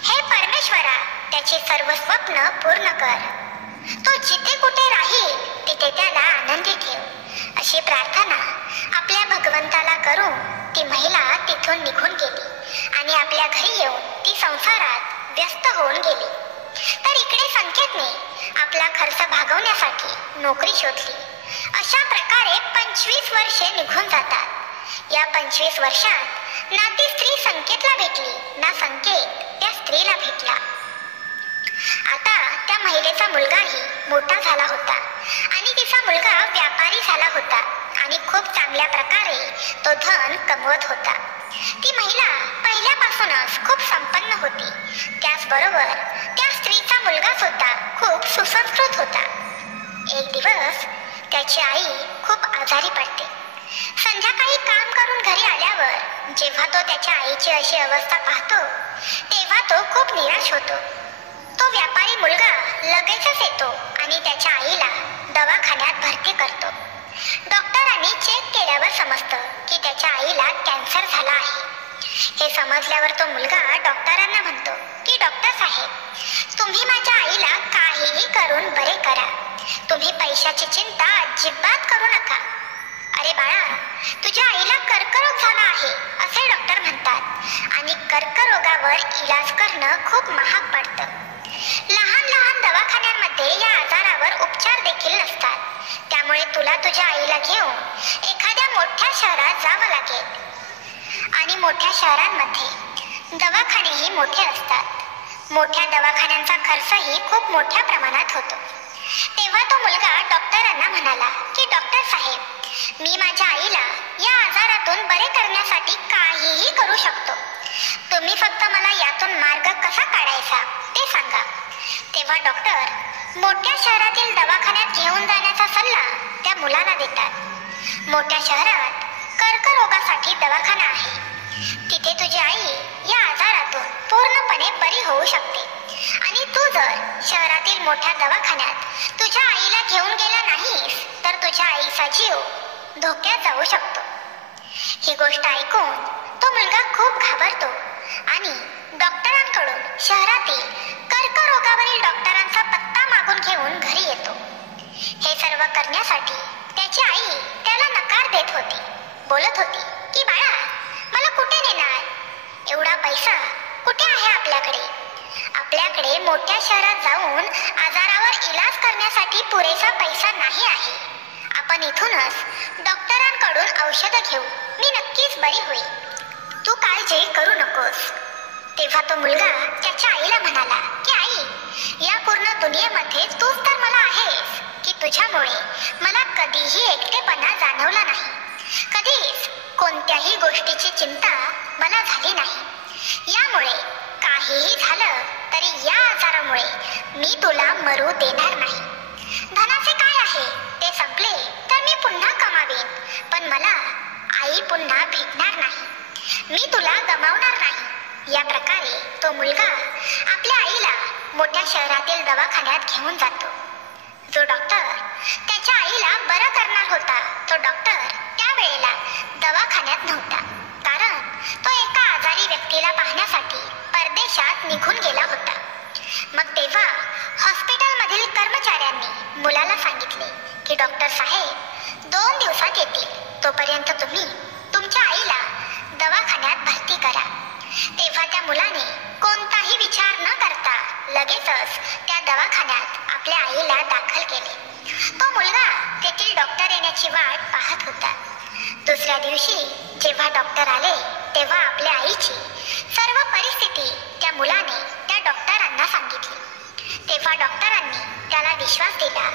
हे परमेश्वरा, त्याची सर्व स्वप्न पूर्ण कर. तो जिथे कुठे राहील तिथे त्याला आनंदी ठेव. अशी प्रार्थना आपल्या भगवंताला करून ती महिला तिथून निघून गेली आणि आपल्या घरी येऊन ती संसारात व्यस्त होऊन गेली. तर इकडे संकेतने आपला खर्च भागवण्यासाठी नोकरी शोधली. अशा प्रकारे 25 वर्षे निघून जातात. या 25 वर्षात ना ती स्त्री संकेतला भेटली, ना संकेत त्या स्त्रीला भेटला. आता त्या महिलेचा मुलगाही मोठा झाला होता आणि तिचा मुलगा व्यापारी झाला होता आणि खूप चांगल्या प्रकारे तो धन कमवत होता. ती महिला पहिल्यापासूनच खूप संपन्न होती. त्याचबरोबर त्या स्त्रीचा मुलगा सुद्धा खूप सुसंस्कृत होता. एक दिवस त्याची आई खूप आजारी पडते. संध्याकाळी काम करून घरी आल्यावर जेव्हा तो त्याच्या आईची अशी अवस्था पाहतो तेव्हा तो खूप निराश होतो. तो व्यापारी मुलगा लगेचच येतो आणि त्याच्या आईला दवाखान्यात भरती करतो. डॉक्टरांनी चेक केल्यावर समजतं की त्याच्या आईला कॅन्सर झाला आहे. हे समजल्यावर तो मुलगा डॉक्टरांना म्हणतो की डॉक्टर साहेब, तुम्ही माझ्या आईला काहीही करून बरे करा. तुम्ही पैशाची चिंता अजिबात करू नका. अरे बाळा, तुझ्या आईला कर्करोग झाला आहे असे डॉक्टर म्हणतात आणि कर्करोगावर इलाज करणं खूप महाग पडतं. लहान लहान दवाखान्यांमध्ये या आजारावर उपचार देखील नसतात. त्यामुळे तुला तुझ्या आईला घेऊन एखाद्या मोठ्या शहरात जावं लागेल आणि मोठ्या शहरांमध्ये दवाखानेही मोठे असतात. मोठ्या दवाखान्यांचा खर्चही खूप मोठ्या प्रमाणात होतो. तेव्हा तो मुलगा डॉक्टरांना म्हणाला की डॉक्टर साहेब, मी माझ्या आईला या आजारातून बरे करण्यासाठी काहीही करू शकतो. तुम्ही फक्त मला यातून मार्ग कसा काढायचा ते सांगा. तेव्हा डॉक्टर मोठ्या शहरातील दवाखान्यात घेऊन जाण्याचा सल्ला त्या मुलाला देतात. मोठ्या शहरात कर्करोगासाठी दवाखाना आहे. तिथे तुझी आई या आजारातून पूर्णपणे बरी होऊ शकते आणि तू जर शहरातील मोठ्या दवाखान्यात तुझ्या आईला घेऊन गेला नाहीस तर तुझ्या आईचा जीव धोक्यात जाऊ शकतो. ही गोष्ट ऐकून तो मुलगा खूप घाबरतो आणि डॉक्टरांकडून शहरातील कर्करोगावरील डॉक्टरांचा पत्ता मागून घेऊन घरी येतो. हे सर्व करण्यासाठी त्याची आई त्याला नकार देत होती. बोलत होती की बाळा, मला कुठे नेणार? एवढा पैसा कुठे आहे आपल्याकडे? आपल्याकडे मोठ्या शहरात जाऊन आजारावर इलाज करण्यासाठी पुरेसा पैसा नाही आहे. आपण इथूनच डॉक्टरांकडून औषधं घेऊ. मी नक्कीच बरी होईल. तू काळजी करू नकोस. तेव्हा तो मुलगा त्याच्या आईला म्हणाला की आई, या पूर्ण दुनियेमध्ये तूच तर मला आहेस की तुझ्यामुळे मला कधीही एकटेपणा जाणवला नाही. कधीच कोणत्याही गोष्टीची चिंता मला झाली नाही. यामुळे काहीही झालं तरी या आजारामुळे मी तुला मरू देणार नाही. धनाचे काय आहे, ते संपले तर मी पुन्हा कमावीन, पण मला आई पुन्हा भेटणार नाही. मी तुला गमावणार नाही. या प्रकारे तो मुलगा आपल्या आईला मोठ्या शहरातील दवाखान्यात घेऊन जातो. जो डॉक्टर त्याच्या आईला बरं करणार होता तो डॉक्टर त्यावेळेला दवाखान्यात नव्हता, कारण तो एका आजारी व्यक्तीला पाहण्यासाठी परदेशात निघून गेला होता. मग तेव्हा हॉस्पिटलमधील कर्मचाऱ्यांनी मुलाला सांगितले की डॉक्टर साहेब 2 दिवसात येतील. तोपर्यंत तुम्ही तुमच्या आईला दवाखान्यात भरती करा. तेव्हा त्या मुलाने कोणताही विचार न करता लगेचच त्या दवाखान्यात आपल्या आईला दाखल केले. तो मुलगा तेथील डॉक्टर येण्याची वाट पाहत होता. दुसऱ्या दिवशी जेव्हा डॉक्टर आले तेव्हा आपल्या आईची सर्व परिस्थिती त्या मुलाने त्या डॉक्टरांना सांगितली. तेव्हा डॉक्टरांनी त्याला विश्वास दिला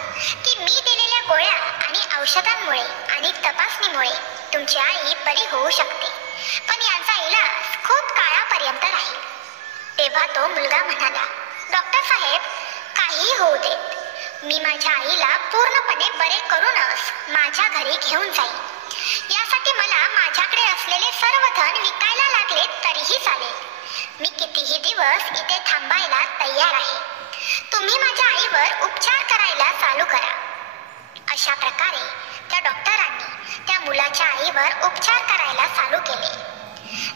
की मी दिलेल्या गोळ्या आणि औषधांमुळे आणि तपासणीमुळे तुमची आई बरी होऊ शकते, पण यांचा इलाज खूप काळापर्यंत राहील. तेव्हा तो मुलगा म्हणाला, डॉक्टर साहेब, काहीही होऊ देत, मी माझ्या आईला पूर्णपणे बरे करूनच माझ्या घरी घेऊन जाईन. यासाठी मला माझ्याकडे असलेले सर्व धन विकायला लागले तरीही चालेल. मी कितीही दिवस इथे थांबायला तयार आहे. तुम्ही माझ्या आईवर उपचार करायला चालू करा. अशा प्रकारे त्या डॉक्टरांनी त्या मुलाच्या आईवर उपचार करायला चालू केले.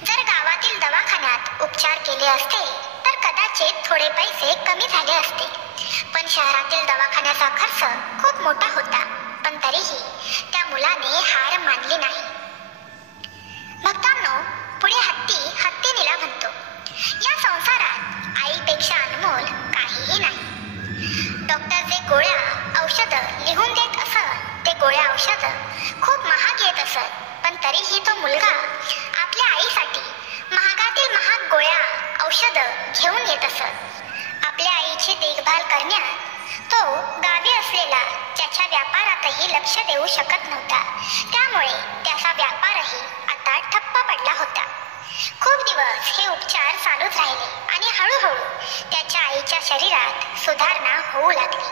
जर गावातील दवाखान्यात उपचार केले असते तर कदाचित थोडे पैसे कमी झाले असते, पण शहरातील दवाखान्याचा खर्च खूप मोठा होता. पण तरीही त्या मुलाने हार मानली नाही. भक्तांनो, पुढे हत्ती हत्तीनीला म्हणतो, या संसारात आईपेक्षा अनमोल काहीही नाही. डॉक्टर जे गोळ्या औषधं लिहून देत असत ते गोळ्या औषधं खूप महाग येत असत, पण तरीही तो मुलगा आपल्या आईसाठी महागातील महाग गोळ्या औषधं घेऊन येत असत. आपल्या आईची देखभाल करण्यात तो गावी असलेला त्याच्या व्यापारातही लक्ष देऊ शकत नव्हता. त्यामुळे त्याचा व्यापारही आता ठप्प पडला होता. खूप दिवस हे उपचार चालूच राहिले आणि हळूहळू त्याच्या आईच्या शरीरात सुधारणा होऊ लागली.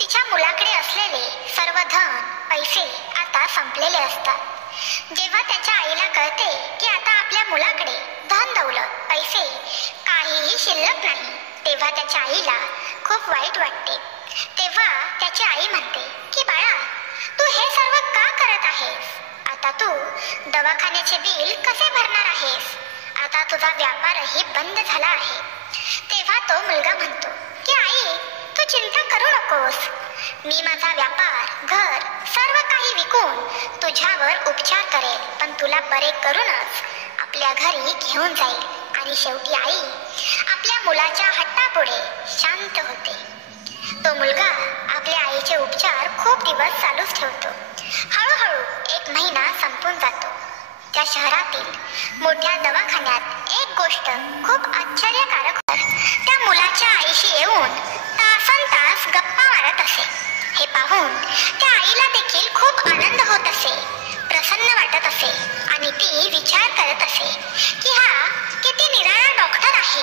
तिच्या मुलाकडे असलेले सर्व धन पैसे आता संपलेले असतात. जेव्हा त्याच्या आईला कळते की आता आपल्या मुलाकडे धन दौलत पैसे काहीही शिल्लक नाही, तेव्हा त्याच्या आईला खूप वाईट वाटते. तेव्हा त्याची आई म्हणते की बाळा, तू हे सर्व का करत आहेस? आता तू दवाखान्याचे बिल कसे भरणार आहेस? आता तुझा व्यापारही बंद झाला आहे. तेव्हा तो मुलगा म्हणतो की आई, तू चिंता करू नकोस. मी माझा व्यापार घर सर्व काही विकून तुझ्यावर उपचार करेल, पण तुला बरे करूनच आपल्या घरी घेऊन जाईल. आणि शेवटी आई आपल्या मुलाच्या हट्टापुढे शांत होते. तो मुलगा आपल्या आईचे उपचार खूप दिवस चालूच ठेवतो. हळूहळू 1 महिना संपून जातो. त्या शहरातील मोठ्या दवाखान्यात एक गोष्ट खूप आश्चर्यकारक होती. त्या मुलाच्या आईशी येऊन तासनतास गप्पा मारत असे. हे पाहून त्या आईला देखील खूप आनंद होत असे, प्रसन्न वाटत असे आणि ती विचार करत असे की हा किती निराळा डॉक्टर आहे.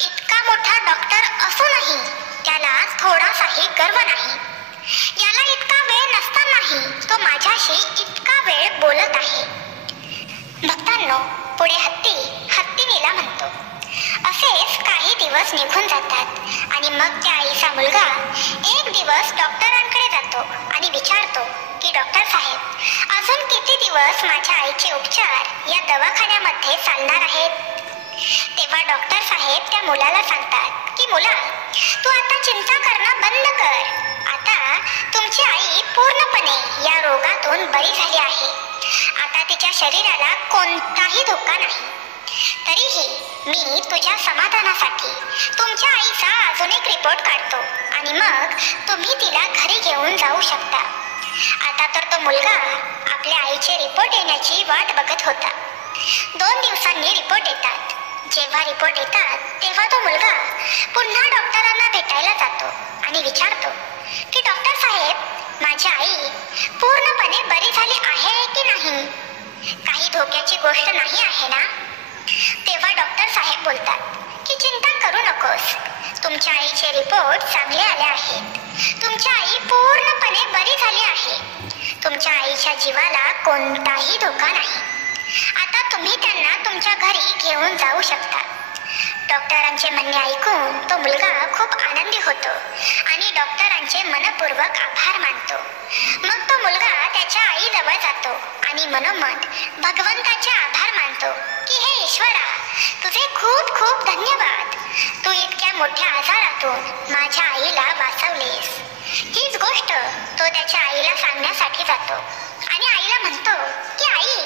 इतका मोठा डॉक्टर असूनही त्याला थोडासाही गर्व नाही. याला इतका वेळ नसतानाही तो माझ्याशी इतका वेळ बोलत आहे. भक्तांनो, पुढे हत्तीनीला म्हणतो, असेच काही दिवस निघून जातात आणि मग त्या आईचा मुलगा एक दिवस डॉक्टरांकडे जातो आणि विचारतो की डॉक्टर साहेब, अजून किती दिवस माझ्या आईचे उपचार या दवाखान्यामध्ये चालणार आहेत? तेव्हा डॉक्टर साहेब त्या मुलाला सांगतात की मुला, तू आता चिंता करणं बंद कर. आता तुमची आई पूर्णपणे या रोगातून बरी झाली आहे. आता तिच्या शरीराला कोणताही धोका नाही. तरीही मी तुझ्या समाधानासाठी तुमच्या आईचा अजून एक रिपोर्ट काढतो आणि मग तुम्ही तिला घरी घेऊन जाऊ शकता. आता तर तो मुलगा आपल्या आईचे रिपोर्ट येण्याची वाट बघत होता. 2 दिवसांनी रिपोर्ट येतात. जेव्हा रिपोर्ट येतात तेव्हा तो मुलगा पुन्हा डॉक्टरांना भेटायला जातो आणि विचारतो की डॉक्टर साहेब, माझी आई पूर्णपणे बरी झाली आहे की नाही? काही धोक्याची गोष्ट नाही आहे ना? तेव्हा डॉक्टर साहेब बोलतात की चिंता करू नकोस, तुमच्या आईचे रिपोर्ट चांगले आले आहेत. तुमची आई पूर्णपणे बरी झाली आहे. तुमच्या आईच्या जीवाला कोणताही धोका नाही. आता तुम्ही त्यांना तुमच्या घरी घेऊन जाऊ शकता. डॉक्टरांचे म्हणणे ऐकून तो मुलगा खूप आनंदी होतो आणि डॉक्टरांचे मनपूर्वक आभार मानतो. मग तो मुलगा त्याच्या आईजवळ जातो आणि मनोमन भगवंताचे आभार मानतो की हे ईश्वरा, तुझे खूप खूप धन्यवाद. तू इतक्या मोठ्या आजारातून माझ्या आईला वाचवलेस. हीच गोष्ट तो त्याच्या आईला सांगण्यासाठी जातो आणि आईला म्हणतो की आई,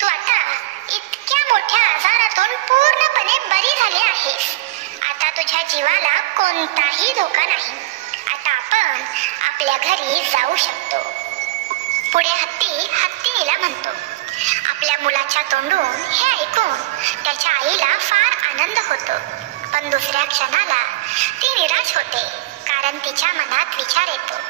तू आता इतक्या मोठ्या आजारातून पूर्णपणे बरी झाली आहेस. आता तुझ्या जीवाला कोणताही धोका नाही. आता आपण आपल्या घरी जाऊ शकतो. पुढे हत्तीनीला म्हणतो, आपल्या मुलाच्या तोंडून हे ऐकून त्याच्या आईला फार आनंद होतो, पण दुसऱ्या क्षणाला ती निराश होते, कारण तिच्या मनात विचार येतो,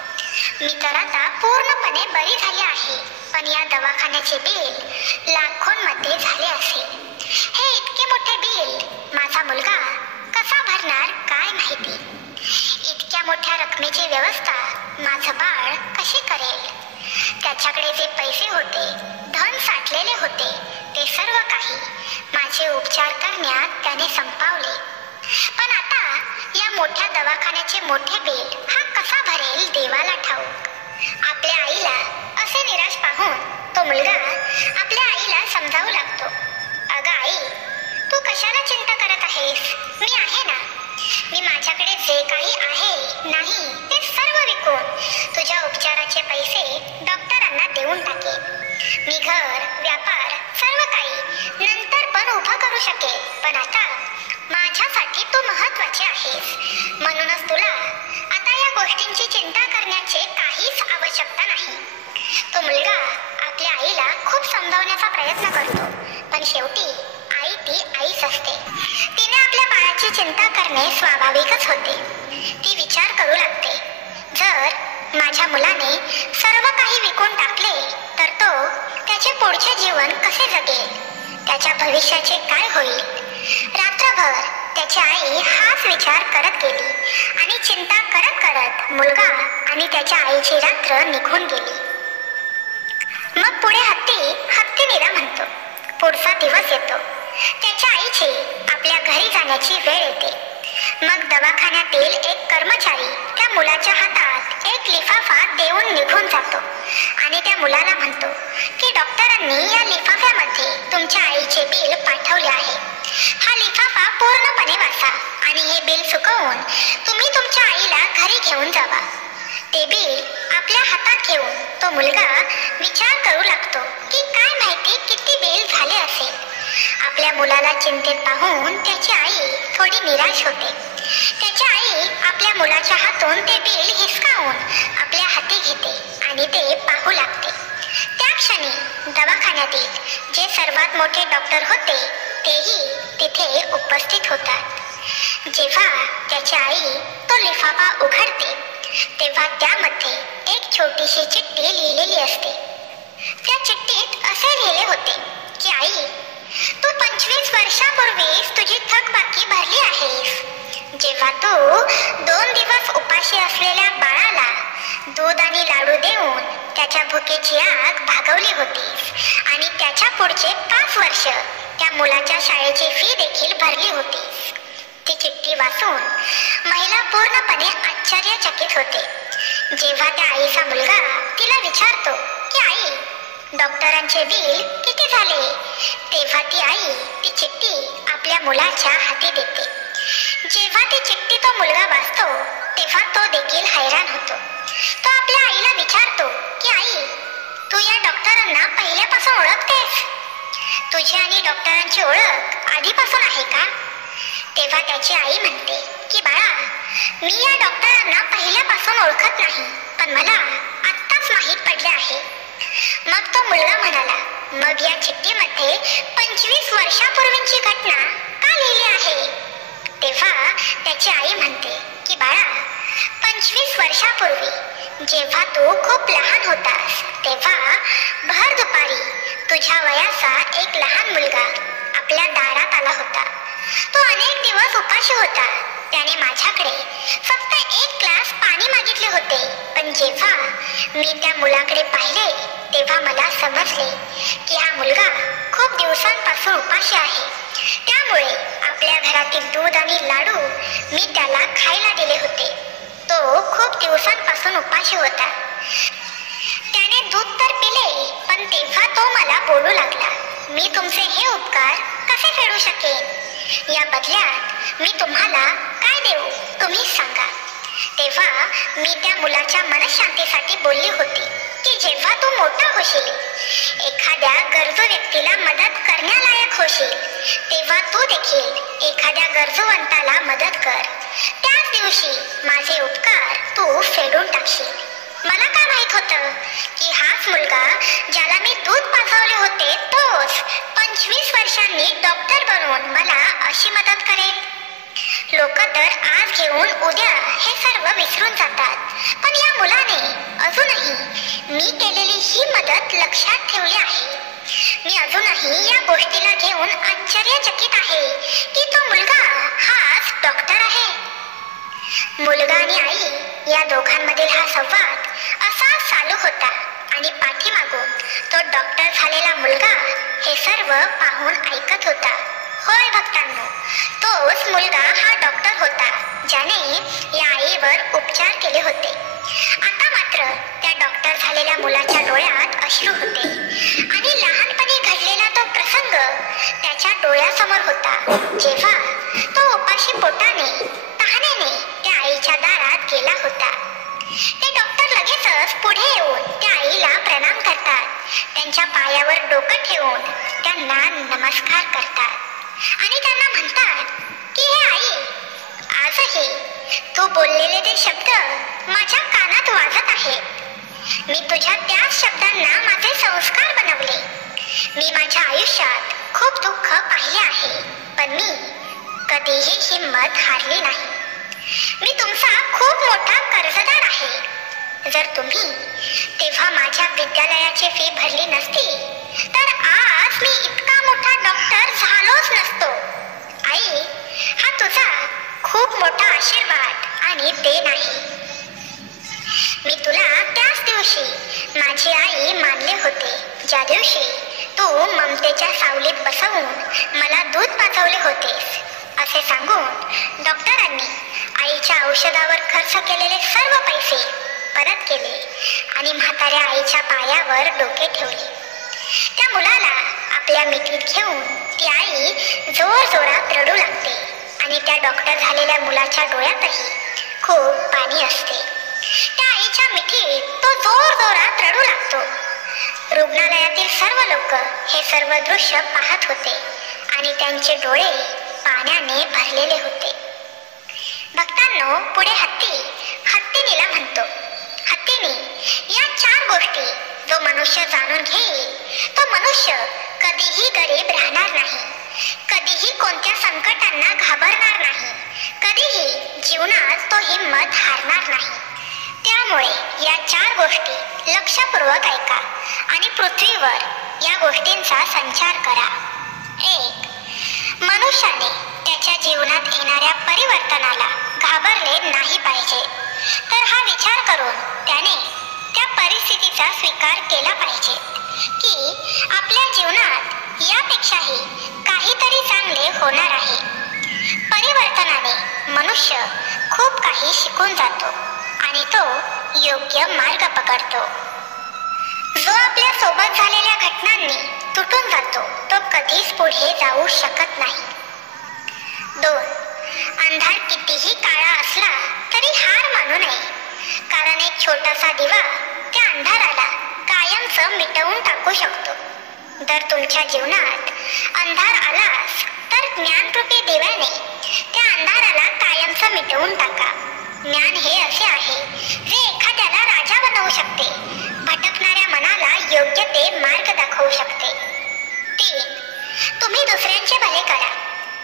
मी तर आता पूर्णपणे बरी झाली आहे, पण या दवाखान्याचे बिल लाखोंमध्ये झाले असेल. हे इतके मोठे बिल माझा मुलगा कसा भरणार काय माहिती. इतक्या मोठ्या रकमेची व्यवस्था माझं बाळ कशी करेल. त्याच्याकडे जे पैसे होते, धन साठलेले होते, ते सर्व काही माझे उपचार करण्यात त्याने संपवले. पण आता या मोठ्या दवाखान्याचे मोठे बिल हा कसा भरेल देवाला ठाऊक. आपल्या आईला असे निराश पाहून तो मुलगा आपल्या आईला समजावू लागतो. अगं आई, तू कशाला चिंता करत आहेस? मी आहे ना. मी माझ्याकडे जे काही आहे नाही ते सर्व विकून तुझ्या उपचाराचे पैसे डॉक्टरांना देऊन टाकेन. मी घर, व्यापार सर्व काही नंतर पण उभं करू शकेन. पण आता माझ्यासाठी तू महत्वाचे आहेस. म्हणूनच तुला आता या गोष्टींची चिंता करण्याची काहीच आवश्यकता नाही. तो मुलगा आपल्या आईला खूप समजावण्याचा प्रयत्न करतो. पण शेवटी आई ती आईच असते. तिने आपल्या बाळाची चिंता करणे स्वाभाविकच होते. ती विचार करू लागते, जर माझ्या मुलाने सर्व काही विकून टाकले तर तो त्याचे पुढचे जीवन कसे जगेल? त्याच्या भविष्याचे काय होईल? रात्रभर त्याची आई हाच विचार करत गेली आणि चिंता करत करत मुलगा आणि त्याच्या आईची रात्र निघून गेली. मग पुढे हत्ती निरा म्हणतो. पुढचा दिवस येतो. त्याच्या आईची आपल्या घरी जाण्याची वेळ येते. मग दवाखान्यातील एक कर्मचारी त्या मुलाच्या हातात एक लिफाफा देऊन निघून जातो आणि त्या मुलाला म्हणतो की डॉक्टरांनी या लिफाफ्यामध्ये तुमच्या आईचे बिल पाठवले आहे. हा लिफाफा पूर्णपणे वाचा आणि हे बिल चुकवून तुम्ही तुमच्या आईला घरी घेऊन जावा. ते बिल आपल्या हातात घेऊन तो मुलगा विचार करू लागतो की काय माहिती किती बिल झाले असेल. आपल्या मुलाला चिंतेत पाहून त्याची आई थोडी निराश होते. त्याची आई आपल्या मुलाच्या हातून ते बिल हिसकावून आपल्या हाती घेते आणि ते पाहू लागते. त्या क्षणी दवाखान्यातील जे सर्वात मोठे डॉक्टर होते तेही तिथे उपस्थित होतात. जेव्हा त्याची आई तो लिफाफा उघडते तेव्हा त्यामध्ये एक छोटीशी चिठ्ठी लिहिलेली असते. त्या चिठ्ठीत असे लिहिले होते की आई, तू 25 वर्षापूर्वीच तुझी थकबाकी भरली आहेस. जेव्हा तू 2 दिवस उपाशी असलेल्या बाळाला दूध आणि लाडू देऊन त्याच्या भुकेची आग भागवली होतीस आणि त्याच्या पुढचे 5 वर्ष त्या मुलाच्या शाळेची फी देखील भरली होतीस. ती चिठ्ठी वाचून महिला पूर्णपणे आश्चर्यचकित होते. जेव्हा त्या आईचा मुलगा तिला विचारतो की आई, डॉक्टरांचे बिल किती झाले, तेव्हा ती आई ती चिठ्ठी आपल्या मुलाच्या हाती देते. जेव्हा ती चिठ्ठी तो मुलगा वाचतो तेव्हा तो देखील हैराण होतो. तो आपल्या आईला विचारतो की आई, तू या डॉक्टरांना पहिल्यापासून ओळखतेस? तुझी आणि डॉक्टरांची ओळख आधीपासून आहे का? तेव्हा त्याची आई म्हणते की बाळा, मी या डॉक्टरांना पहिल्यापासून ओळखत नाही, पण मला आत्ताच माहीत पडले आहे. मग तो मुलगा म्हणाला, मग या चिठ्ठीमध्ये 25 वर्षापूर्वीची घटना का लिहिली आहे? तेव्हा त्याची आई म्हणते की बाळा, 25 वर्षापूर्वी जेव्हा तू खूप लहान होतास तेव्हा भर दुपारी तुझ्या वयाचा एक लहान मुलगा आपल्या दारात आला होता. तो अनेक दिवस उपाशी होता. त्याने माझ्याकडे फक्त 1 ग्लास पाणी मागितले होते. पण जेव्हा मी त्या मुलाकडे पाहिले तेव्हा मला समजले की हा मुलगा खूप दिवसांपासून उपाशी आहे. त्यामुळे आपल्या घरातील दूध आणि लाडू मी त्याला खायला दिले होते. तो खूप दिवसांपासून उपाशी होता. त्याने दूध तर पिले, पण तेव्हा तो मला बोलू लागला, मी तुमचे हे उपकार कसे फेडू शकेन? या बदल्यात मी तुम्हाला काय देऊ, तुम्हीच सांगा. तेव्हा मी त्या मुलाच्या मनशांतीसाठी बोलली होती की जेव्हा तू मोठा होशील, एखाद्या गरजू व्यक्तीला मदत करण्यालायक होशील, तेव्हा तू देखील एखाद्या गरजूवंताला मदत कर. त्याच दिवशी माझे उपकार तू फेडून टाकशील. मला काय माहित होतं की हाच मुलगा ज्याला मी दूध पाजवले होते तोच 25 वर्षांनी डॉक्टर बनवून मला अशी मदत करेल. लोक तर आज घेऊन उद्या हे सर्व विसरून जातात, पण या मुलाने अजूनही मी केलेली ही मदत लक्षात ठेवली आहे. मी अजूनही या गोष्टीला घेऊन आश्चर्यचकित आहे की तो मुलगा हाच डॉक्टर आहे. मुलगा आणि आई या दोघांमधील हा संवाद असाच चालू होता आणि पाठीमागून तो डॉक्टर झालेला मुलगा हे सर्व पाहून ऐकत होता. होय भक्तांनो, तोच मुलगा हा डॉक्टर होता ज्याने या आईवर उपचार केले होते. आता मात्र त्या डॉक्टर झालेल्या मुलाच्या डोळ्यात अश्रू होते आणि लहानपणी घडलेला तो प्रसंग त्याच्या डोळ्यासमोर होता, जेव्हा तो उपाशी पोटाने तहानेने त्या आईच्या दारात गेला होता. ते डॉक्टर लगेचच पुढे येऊन त्या आईला प्रणाम करतात. त्यांच्या पायावर डोकं ठेवून त्यांना नमस्कार करतात आणि त्यांना म्हणतात की हे आई, आजही तू बोललेले ते शब्द माझ्या कानात वाजत आहेत. मी तुझ्या त्याच शब्दांना माझे संस्कार बनवले. मी माझ्या आयुष्यात खूप दुःख पाहिले आहे, पण मी कधीही हिंमत हारली नाही. मी तुमचा खूप मोठा कर्जदार आहे. जर तुम्ही तेव्हा माझ्या विद्यालयाची फी भरली नसती तर आज मी इतका मोठा डॉक्टर झालोच नसतो. आई, हा तुझा खूप मोठा आशीर्वाद आणि देण आहे. मी तुला त्याच दिवशी माझी आई मानले होते, ज्या दिवशी तू ममतेच्या सावलीत बसवून मला दूध पाजवले होतेस. असे सांगून डॉक्टरांनी आईच्या औषधावर खर्च केलेले सर्व पैसे परत केले आणि म्हाताऱ्या आईच्या पायावर डोके ठेवले. त्या मुलाला आपल्या मिठीत घेऊन ती आई जोर जोरात रडू लागते आणि त्या डॉक्टर झालेल्या मुलाच्या डोळ्यातही खूप पाणी असते. त्या आईच्या मिठीत तो जोर जोरात रडू लागतो. रुग्णालयातील सर्व लोक हे सर्व दृश्य पाहत होते आणि त्यांचे डोळे पाण्याने भरलेले होते. भक्तांनो, पुढे हत्तीनीला म्हणतो, हत्तीनी, या 4 गोष्टी जो मनुष्य जाणून घेईल तो मनुष्य कधीही गरीब राहणार नाही, कधीही कोणत्या संकटांना घाबरणार नाही, कधीही जीवनात तो हिंमत हारणार नाही. त्यामुळे या 4 गोष्टी लक्षपूर्वक ऐका आणि पृथ्वीवर या गोष्टींचा संचार करा. 1. मनुष्याने त्याच्या जीवनात येणाऱ्या परिवर्तनाला घाबरले नाही पाहिजे, तर हा विचार करून त्याने त्या परिस्थितीचा स्वीकार केला पाहिजे की आपल्या जीवनात यापेक्षाही काहीतरी चांगले होणार आहे. परिवर्तनाने मनुष्य खूप काही शिकून जातो आणि तो योग्य मार्ग पकडतो. जो आपल्या सोबत झालेल्या घटनांनी तुटून जातो तो कधीच पुढे जाऊ शकत नाही. 2. अंधार कितीही काळा असला तरी हार मानू नये, कारण एक छोटासा दिवा त्या अंधाराला कायमचं मिटवून टाकू शकतो. जर तुमच्या जीवनात अंधार आलास तर ज्ञानरूपी दिव्याने त्या अंधाराला कायमचं मिटवून टाका. ज्ञान हे असे आहे जे एखाद्याला राजा बनवू शकते, भटकणाऱ्या मनाला योग्य ते मार्ग दाखवू शकते. 3. तुम्ही दुसऱ्यांचे भले करा,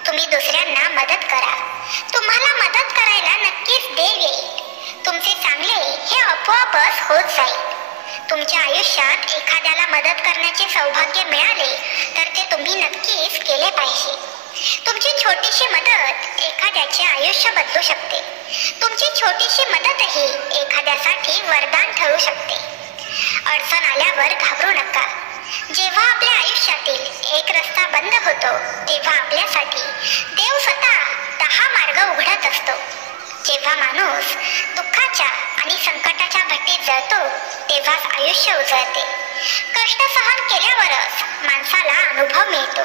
तुम्ही दुसऱ्यांना मदत करा. तुम्हाला मदत करायला नक्कीच देव येईल. तुमचे चांगले हे आपोआपच होत जाईल. तुमच्या आयुष्यात एखाद्याला मदत करण्याचे सौभाग्य मिळाले तर ते तुम्ही नक्कीच केले पाहिजे. तुमची छोटीशी मदत एखाद्याचे आयुष्य बदलू शकते. तुमची छोटीशी मदतही एखाद्यासाठी वरदान ठरू शकते. अडचण आल्यावर घाबरू नका. जेव्हा आपल्या आयुष्यातील एक रस्ता बंद होतो तेव्हा आपल्यासाठी देव स्वतः 10 मार्ग उघडत असतो. जेव्हा माणूस दुःखाच्या आणि संकटाच्या भट्टीत जळतो तेव्हाच आयुष्य उजळते. कष्ट सहन केल्यावरच माणसाला अनुभव मिळतो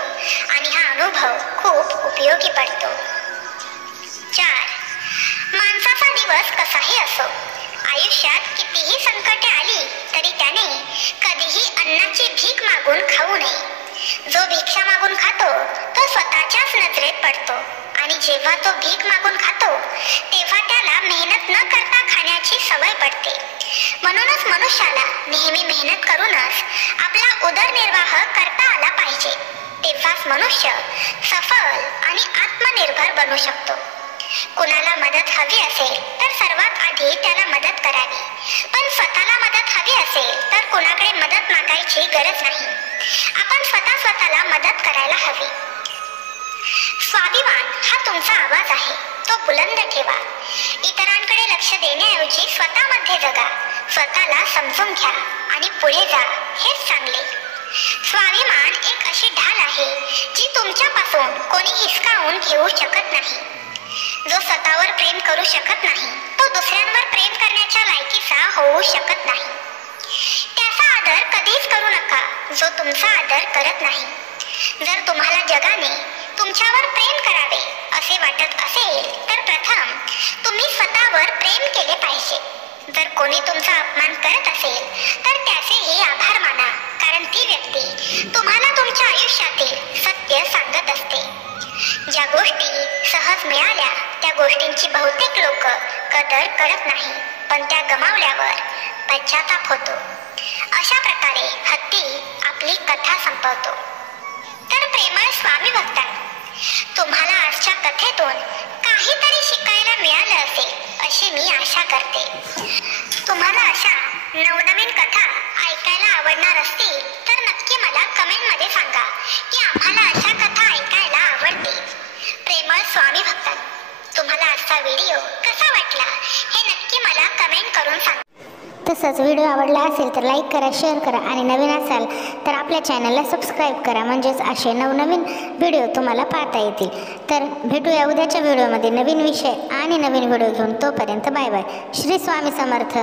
आणि हा अनुभव खूप उपयोगी पडतो. 4. माणसाचा दिवस कसाही असो, आयुष्यात कितीही संकटे आली तरी त्याने कधीही अन्नाची भीक मागून खाऊ नये. जो भिक्षा मागून खातो तो स्वतःच्याच नजरेत पडतो आणि जेव्हा तो भीक मागून खातो तेव्हा त्याला मेहनत न करता खाण्याची सवय पडते. म्हणूनच मनुष्याला नेहमी मेहनत करूनच आपला उदरनिर्वाह करता आला पाहिजे. तेव्हाच मनुष्य सफल आणि आत्मनिर्भर बनू शकतो. कुणाला मदत हवी असेल तर सर्वात आधी त्याला मदत करावी, पण स्वतःला मदत हवी असेल तर कुणाकडे मदत मागायची गरज नाही. आपण स्वतःला मदत करायला हवी. स्वाभिमान हा तुमचा आवाज आहे, तो बुलंद ठेवा. इतरांकडे लक्ष देण्याऐवजी स्वतःमध्ये जगा, स्वतःला समजून घ्या आणि पुढे जा, हेच चांगले. स्वाभिमान एक अशी ढाल आहे जी तुमच्यापासून कोणी हिसकावून घेऊ शकत नाही. जो स्वतःवर प्रेम करू शकत नाही तो दुसऱ्यांवर प्रेम करण्याच्या लायकीचा होऊ शकत नाही. त्याचा आदर कधीच करू नका जो तुमचा आदर करत नाही. जर तुम्हाला जगाने तुमच्यावर प्रेम करावे असे वाटत असेल तर प्रथम तुम्ही स्वतःवर प्रेम केले पाहिजे. जर कोणी तुमचा अपमान करत असेल तर त्याचेही आभार माना, कारण ती व्यक्ती तुम्हाला तुमच्या आयुष्यातील सत्य सांगत असते. ज्या गोष्टी सहज मिळाल्या त्या गोष्टींची बहुतेक लोक कदर करत नाही, पण त्या गमावल्यावर पश्चाताप होतो. अशा प्रकारे हत्ती आपली कथा संपवतो. तर प्रेमळ स्वामी भक्तांनो, तुम्हाला आजच्या कथेतून काहीतरी शिकायला मिळालं असेल अशी मी आशा करते. तुम्हाला अशा नवनवीन कथा ऐकायला आवडणार असतील तर नक्की मला कमेंटमध्ये सांगा की आम्हाला अशा कथा ऐकायला आवडतील. प्रेमळ स्वामी भक्तांनो, तुम्हाला आजचा व्हिडिओ कसा वाटला हे नक्की मला कमेंट करून सांगा. तसंच व्हिडिओ आवडला असेल तर लाईक करा, शेअर करा आणि नवीन असाल तर आपल्या चॅनलला सबस्क्राईब करा, म्हणजेच असे नवनवीन व्हिडिओ तुम्हाला पाहता येतील. तर भेटूया उद्याच्या व्हिडिओमध्ये नवीन विषय आणि नवीन व्हिडिओ घेऊन. तोपर्यंत बाय बाय. श्री स्वामी समर्थ.